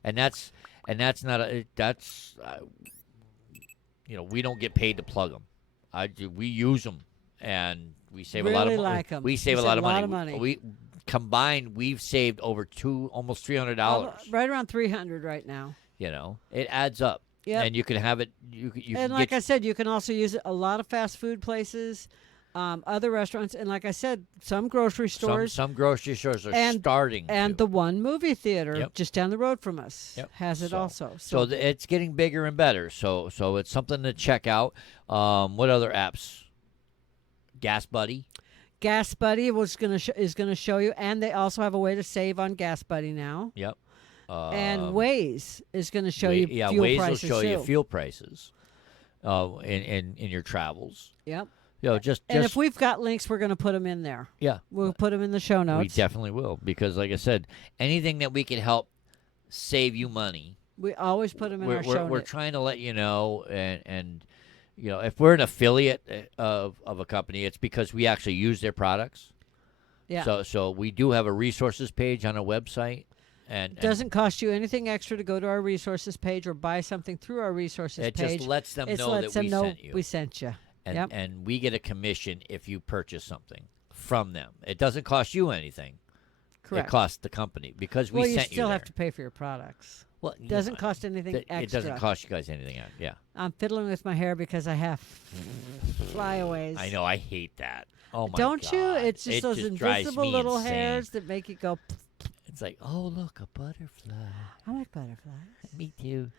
And that's we don't get paid to plug them. We use them, and we save a lot of money. Like 'em. We save a lot of money. We combined, we've saved over almost $300. Right around 300 right now. It adds up. Yep. And you can have it. You and can like I said, you can also use it a lot of fast food places, other restaurants, and like I said, some grocery stores. Some grocery stores are starting. And the one movie theater just down the road from us has it also. So it's getting bigger and better. So it's something to check out. What other apps? Gas Buddy. Gas Buddy is going to show you, and they also have a way to save on Gas Buddy now. Yep. And Waze is going to show you fuel Waze prices will show too. you fuel prices. In your travels. Yep. And if we've got links, we're going to put them in there. Yeah. We'll put them in the show notes. We definitely will, because like I said, anything that we can help save you money, we always put them in our show notes. We're trying to let you know, and if we're an affiliate of a company, it's because we actually use their products. Yeah. So we do have a resources page on our website. And doesn't cost you anything extra to go to our resources page or buy something through our resources page. It just lets them know that we sent you. We sent you. And we get a commission if you purchase something from them. It doesn't cost you anything. Correct. It costs the company because we sent you. Well, you still have to pay for your products. Well, it doesn't cost anything extra. It doesn't cost you guys anything. Yeah. I'm fiddling with my hair because I have flyaways. I know. I hate that. Oh my Don't God. you? It's just those drives invisible me little insane. hairs that make it go. It's like, oh, look, a butterfly. I like butterflies. Me too.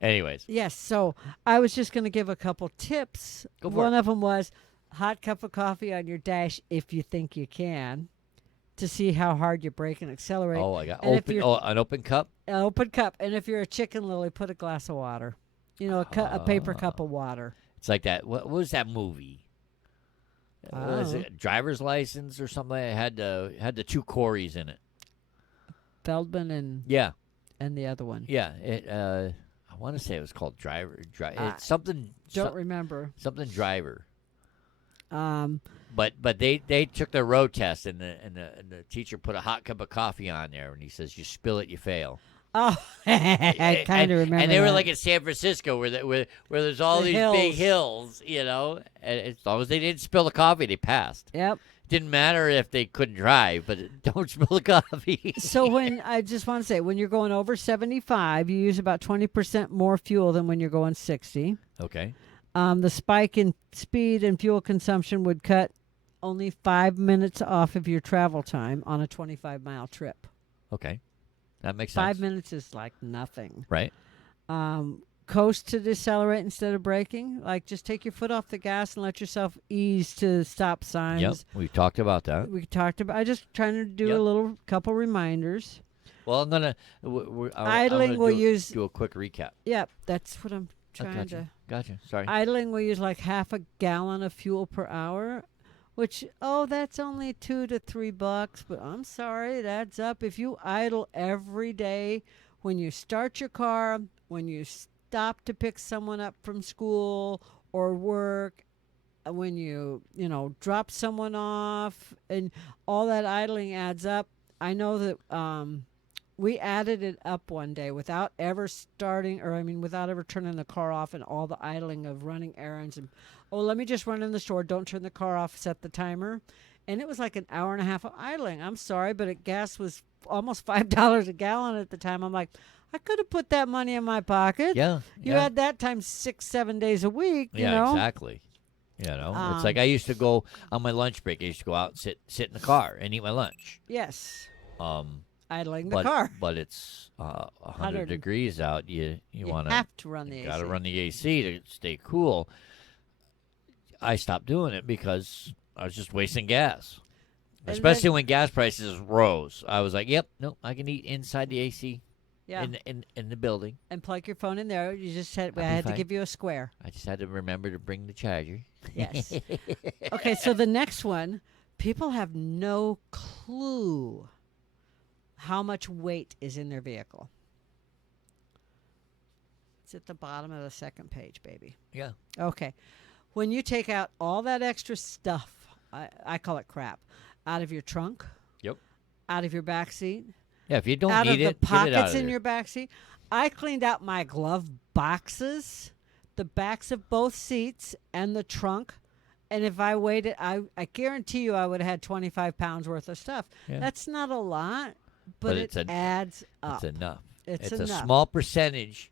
Anyways. Yes, so I was just going to give a couple tips. One of them was hot cup of coffee on your dash if you think you can, to see how hard you brake and accelerate. Oh, I got and an open cup? An open cup. And if you're a chicken lily, put a glass of water. A paper cup of water. It's like that. What was that movie? Was it Driver's License or something? It had the two Corys in it. Feldman and the other one. Yeah, I want to say it was called Driver. It's something. Don't remember. Something Driver. But they took their road test, and the teacher put a hot cup of coffee on there, and he says, "You spill it, you fail." Oh, I kind of remember. And they were that. like in San Francisco, where there's all these big hills, And as long as they didn't spill the coffee, they passed. Yep. Didn't matter if they couldn't drive, but don't spill the coffee. So I just want to say, when you're going over 75, you use about 20% more fuel than when you're going 60. Okay. The spike in speed and fuel consumption would cut only 5 minutes off of your travel time on a 25-mile trip. Okay. That makes sense. 5 minutes is like nothing. Right. Coast to decelerate instead of braking. Like, just take your foot off the gas and let yourself ease to stop signs. Yep, we talked about that. I just trying to do a little couple reminders. Well, I'm gonna idling. We'll do a quick recap. Yep, that's what I'm trying to. Gotcha. Sorry. Idling. We'll use like half a gallon of fuel per hour. which, oh, that's only $2 to $3, but I'm sorry, it adds up. If you idle every day, when you start your car, when you stop to pick someone up from school or work, when you drop someone off, and all that idling adds up. I know that we added it up one day without ever starting, or I mean, without ever turning the car off, and all the idling of running errands and, oh, let me just run in the store, don't turn the car off, set the timer. And it was like an hour and a half of idling. I'm sorry, but gas was almost $5 a gallon at the time. I'm like, I could have put that money in my pocket. Yeah. You had that times 6-7 days a week. Yeah, you know? exactly. It's like I used to go on my lunch break. I used to go out and sit in the car and eat my lunch. Yes. Um, Idling the car. But it's 100 degrees out. You want to have to run the AC. Got to run the AC to stay cool. I stopped doing it because I was just wasting gas. And Especially when gas prices rose. I was like, yep, no, I can eat inside the AC. Yeah. In the building. And plug your phone in there. You just I be had to fine. give you a square. I just had to remember to bring the charger. Yes. Okay, so the next one, people have no clue how much weight is in their vehicle. It's at the bottom of the second page, baby. Yeah. Okay. When you take out all that extra stuff, I call it crap, out of your trunk. Yep. Out of your back seat. Yeah, if you don't out need of it, the get it out pockets of in there. your back seat. I cleaned out my glove boxes, the backs of both seats, and the trunk. And if I weighed it, I guarantee you I would have had 25 pounds worth of stuff. Yeah. That's not a lot, but it adds up. It's enough. It's a enough. small percentage,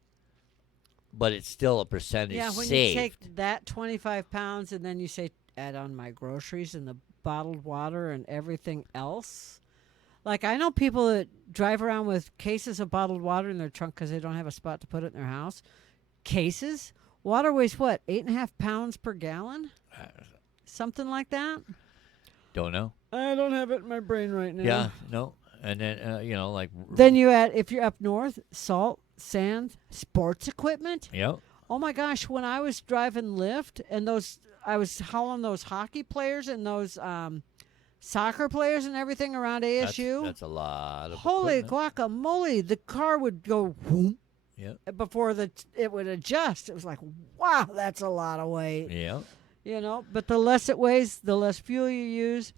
but it's still a percentage Yeah, when saved. you take that 25 pounds and then you say add on my groceries and the bottled water and everything else. Like, I know people that drive around with cases of bottled water in their trunk because they don't have a spot to put it in their house. Cases? Water weighs what, 8.5 pounds per gallon? Something like that? Don't know. I don't have it in my brain right now. Yeah, no. And then, like... Then you add, if you're up north, salt, sand, sports equipment. Yep. Oh, my gosh, when I was driving Lyft and I was hauling those hockey players and those... soccer players and everything around ASU. That's a lot of Holy equipment. guacamole. The car would go whoom Yep. before it would adjust. It was like, wow, that's a lot of weight. Yeah. But the less it weighs, the less fuel you use.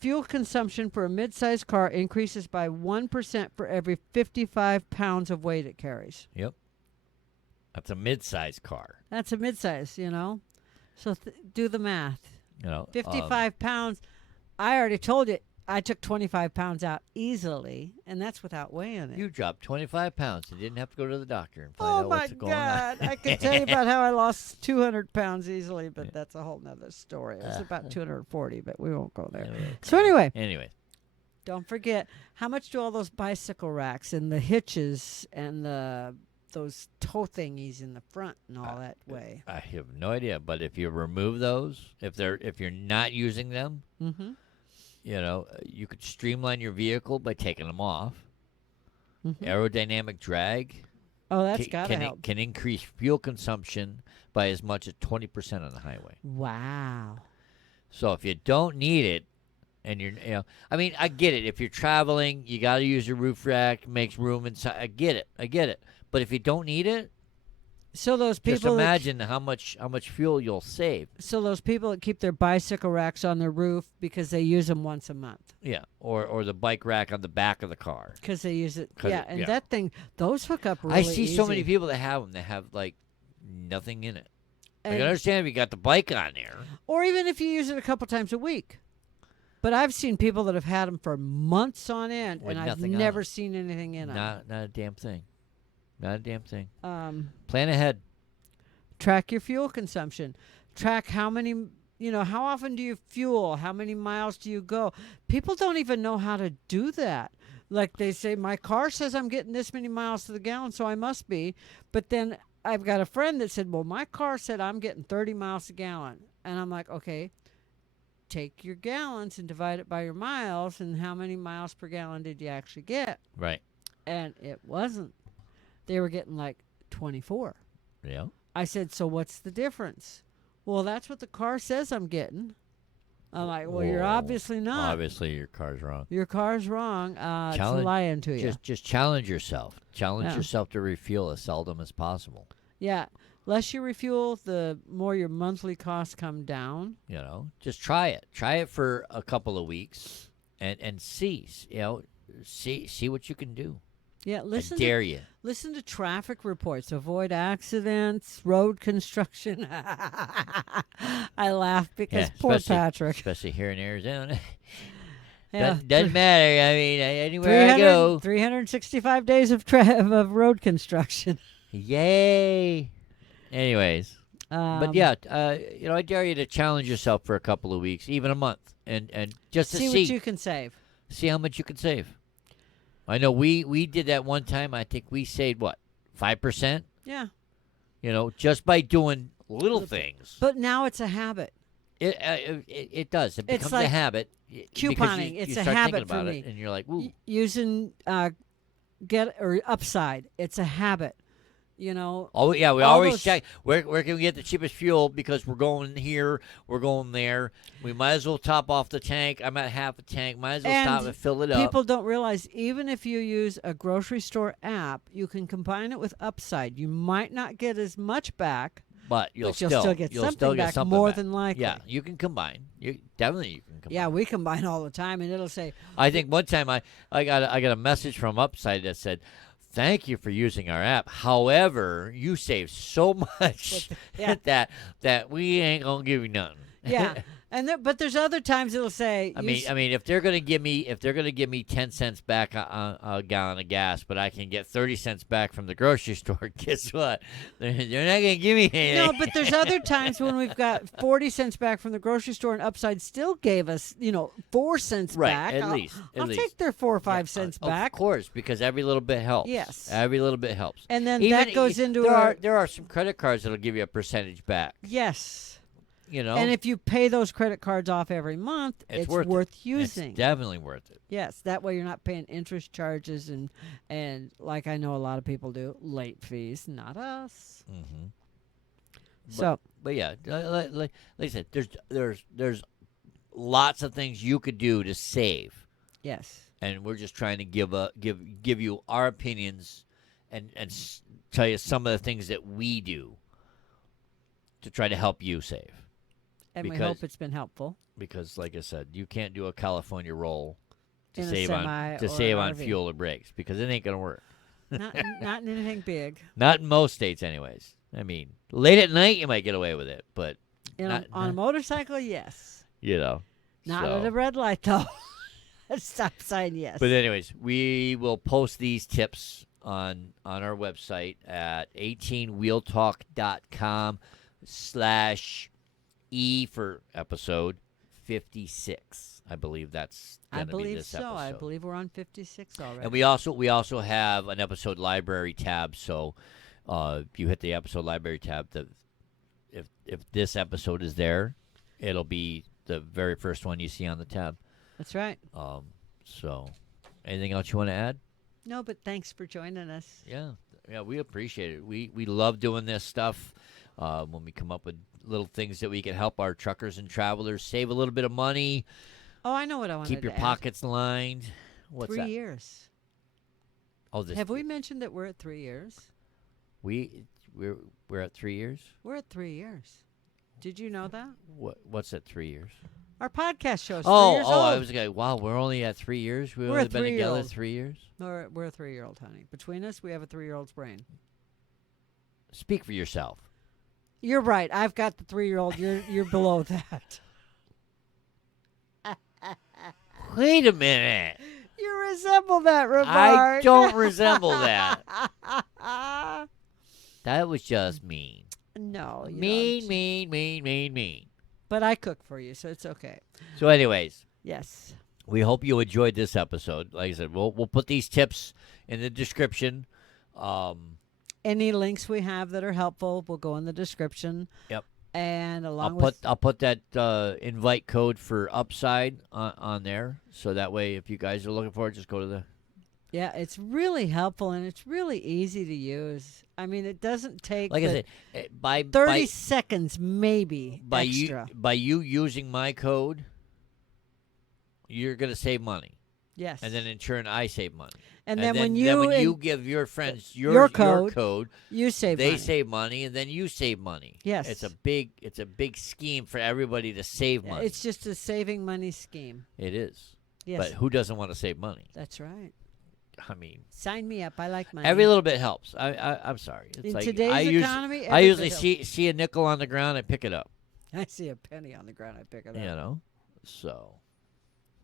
Fuel consumption for a mid-sized car increases by 1% for every 55 pounds of weight it carries. Yep. That's a mid-sized car. That's a mid-size, So do the math. 55 pounds. I already told you I took 25 pounds out easily, and that's without weighing it. You dropped 25 pounds. You didn't have to go to the doctor and find out what's going on. Oh, my God. I could tell you about how I lost 200 pounds easily, but that's a whole nother story. It was about 240, but we won't go there. So Anyway. Don't forget, how much do all those bicycle racks and the hitches and those toe thingies in the front and all that weigh? I have no idea, but if you remove those, if you're not using them, Mm-hmm. You could streamline your vehicle by taking them off. Mm-hmm. Aerodynamic drag Oh, that's got to help. can increase fuel consumption by as much as 20% on the highway. Wow. So if you don't need it, and I get it. If you're traveling, you got to use your roof rack, makes room inside. I get it. But if you don't need it, So those just people imagine how much fuel you'll save. So those people that keep their bicycle racks on their roof because they use them once a month. Yeah, or the bike rack on the back of the car. Because they use it. 'Cause Yeah, it- and yeah. that thing, those hook up really I see so many easy. people that have them that have like nothing in it. I And- can understand if you got the bike on there. Or even if you use it a couple times a week. But I've seen people that have had them for months on end, With and I've nothing on never them. seen anything in them. Not a damn thing. Not a damn thing. Um, Plan ahead. track your fuel consumption. Track how many, how often do you fuel? How many miles do you go? People don't even know how to do that. Like they say, my car says I'm getting this many miles to the gallon, so I must be. But then I've got a friend that said, well, my car said I'm getting 30 miles a gallon. And I'm like, okay, take your gallons and divide it by your miles, and how many miles per gallon did you actually get? Right. And it wasn't. They were getting like 24. Yeah. I said, so what's the difference? Well, that's what the car says I'm getting. I'm like, well, you're Whoa. obviously not. Obviously, your car's wrong. Your car's wrong. It's Challenge- lying to you. Just challenge yourself. Challenge Yeah. yourself to refuel as seldom as possible. Yeah. Less you refuel, the more your monthly costs come down. You know, just try it. Try it for a couple of weeks, and see. You know, see what you can do. Yeah, I dare you. listen to traffic reports. Avoid accidents, road construction. I laugh because Yeah, poor especially- Patrick. Especially here in Arizona. Yeah, Doesn't matter. I mean, anywhere I go. 365 days of road construction. Yay. Anyways, but yeah, you know, I dare you to challenge yourself for a couple of weeks, even a month, and just to see what you can save. see how much you can save. I know we did that one time. I think we saved what, 5%? Yeah, You know, just by doing little things. but now it's a habit. It does. It It's becomes like a habit. Because couponing. you It's a start thinking habit about for it, me. and you're like, ooh. Using get or upside. It's a habit. You know. Oh yeah, we all always those- check where can we get the cheapest fuel because we're going here, we're going there. We might as well top off the tank. I'm at half a tank. Might as well stop And and fill it up. People don't realize even if you use a grocery store app, you can combine it with upside. You might not get as much back, but but you'll still get something back more than likely. Yeah, you can combine. You can combine. Yeah, we combine all the time, and it'll say, I think one time I got a message from Upside that said, "Thank you for using our app. However, you save so much Yeah. that we ain't gonna give you nothing." yeah. But there's other times it'll say, I mean, if they're gonna give me 10 cents back on a gallon of gas, but I can get 30 cents back from the grocery store, guess what? They're not gonna give me anything. No, but there's other times when we've got 40 cents back from the grocery store, and Upside still gave us, 4 cents right, back. at least. I'll take their 4 or 5 cents back. Of course, because every little bit helps. Yes. every little bit helps. And then Even that goes into there are some credit cards that'll give you a percentage back. yes. You know, And if you pay those credit cards off every month, it's worth using. It's definitely worth it. Yes, that way you're not paying interest charges and like I know a lot of people do, late fees. Not us. Mm-hmm. So, But yeah, like I said, there's lots of things you could do to save, yes. and we're just trying to give you our opinions and tell you some of the things that we do to try to help you save. And we because- hope it's been helpful. Because, like I said, you can't do a California roll to In a save semi on or save on RV. fuel or brakes because it ain't gonna work. Not in anything big. Not in most states, anyways. I mean, late at night you might get away with it, but On a motorcycle, yes. you know. Not so. at a red light though. Stop sign, yes. But anyways, we will post these tips on our website at 18wheeltalk.com/E for episode 56. I believe that's I going to be believe this so. episode. I believe we're on 56 already. And we also have an episode library tab. So if you hit the episode library tab, if this episode is there, it'll be the very first one you see on the tab. That's right. So anything else you want to add? No, but thanks for joining us. Yeah, we appreciate it. We love doing this stuff when we come up with little things that we can help our truckers and travelers save a little bit of money, Oh, I know what I wanted keep to your add. pockets lined. What's 3 that? years. Oh, this Have we mentioned that we're at 3 years? we're at 3 years. We're at 3 years. Did you know that? What's at 3 years? Our podcast show is 3 Oh, years old. I was like, wow, we're only at 3 years. We've We're only a been together 3-year-old. 3 years. We're a 3-year-old, honey. Between us, we have a 3-year-old's brain. Speak for yourself. You're right. I've got the 3-year-old. You're below that. Wait a minute. You resemble that remark. I don't resemble that. That was just mean. No, you Mean, don't. mean. But I cook for you, so it's okay. So, anyways, Yes. we hope you enjoyed this episode. Like I said, we'll put these tips in the description. Any links we have that are helpful will go in the description. Yep. And along I'll put that invite code for Upside on there, so that way if you guys are looking for it, just go to the. yeah, it's really helpful and it's really easy to use. I mean, it doesn't take Like I but said, by 30 seconds maybe by extra. you using my code, you're going to save money. Yes. And then in turn, I save money. And then when you give your friends your code, you save they money. save money, and then you save money. Yes. It's a big scheme for everybody to save money. It's just a saving money scheme. It is. Yes. But who doesn't want to save money? That's right. I mean, sign me up. I like money. every little bit helps. I'm sorry. It's In like today's economy, I every usually bit see a nickel on the ground, I pick it up. I see a penny on the ground, I pick it up. You know, so.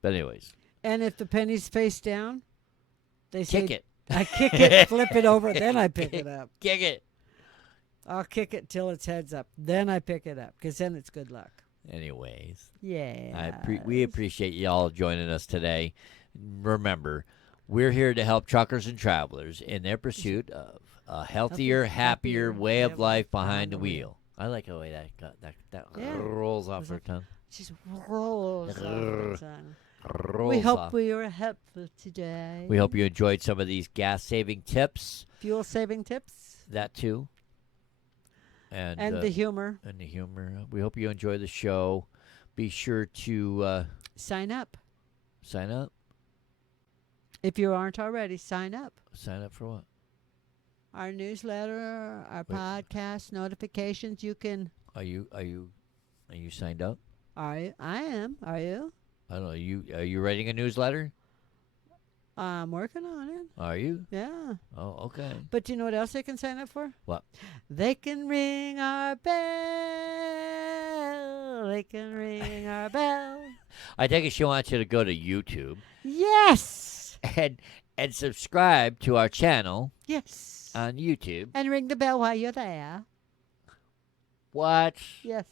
But anyways, And if the penny's face down, they say kick it. I kick it, flip it over, then I pick it up. Kick it. I'll kick it till its head's up, then I pick it up, because then it's good luck. Anyways, Yeah. we appreciate y'all joining us today. Remember, we're here to help truckers and travelers in their pursuit of a healthier, happier way of life behind the wheel. I like the way that Yeah. rolls off our tongue. Just rolls off the tongue. Rolls We hope off. we were helpful today. We hope you enjoyed some of these gas-saving tips. Fuel saving tips That too. And the humor. And the humor. We hope you enjoy the show. Be sure to Sign up. sign up. If you aren't already, sign up. Sign up for what? Our newsletter, our Wait. podcast notifications. You can. Are you signed up? I am. Are you? I don't know. Are you writing a newsletter? I'm working on it. Are you? Yeah. Oh, okay. But do you know what else they can sign up for? What? They can ring our bell. They can ring our bell. I think she wants you to go to YouTube Yes. and subscribe to our channel Yes. on YouTube. And ring the bell while you're there. What? Yes.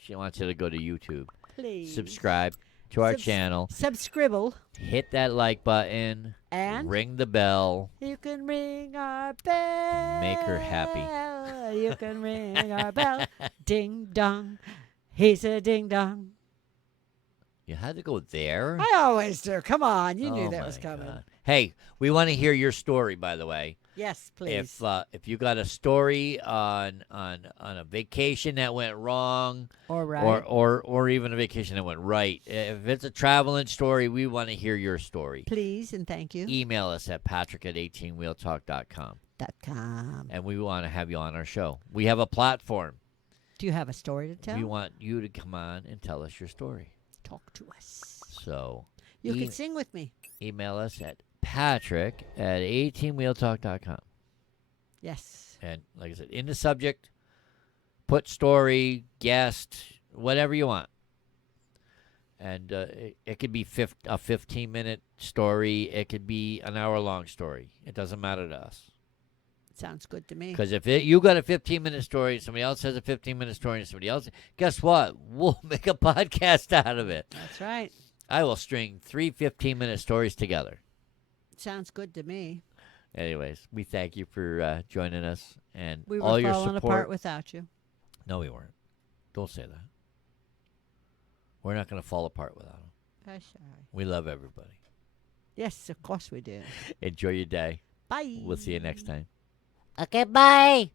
She wants you to go to YouTube. Please. Subscribe to our channel. Subscribble. Hit that like button. And Ring the bell. you can ring our bell. Make her happy. You can ring our bell. Ding dong. He's a ding dong. You had to go there? I always do. Come on. You knew Oh that was my coming. God. Hey, we want to hear your story, by the way. Yes, please. If you got a story on a vacation that went wrong, All right. or even a vacation that went right, if it's a traveling story, we want to hear your story. Please and thank you. Email us at patrick@18wheeltalk.com, .com. and we want to have you on our show. We have a platform. Do you have a story to tell? We want you to come on and tell us your story. Talk to us. So You can sing with me. email us at patrick@18wheeltalk.com. Yes. And like I said, in the subject, put story, guest, whatever you want. And it could be a 15-minute story. It could be an hour-long story. It doesn't matter to us. Sounds good to me. Because if you got a 15-minute story, somebody else has a 15-minute story, and somebody else, guess what? We'll make a podcast out of it. That's right. I will string 3 15-minute stories together. Sounds good to me. Anyways, we thank you for joining us and We all were your falling support. apart without you. No, we weren't. Don't say that. We're not going to fall apart without them. I'm sorry. We love everybody. Yes, of course we do. Enjoy your day. Bye. We'll see you next time. Okay, bye.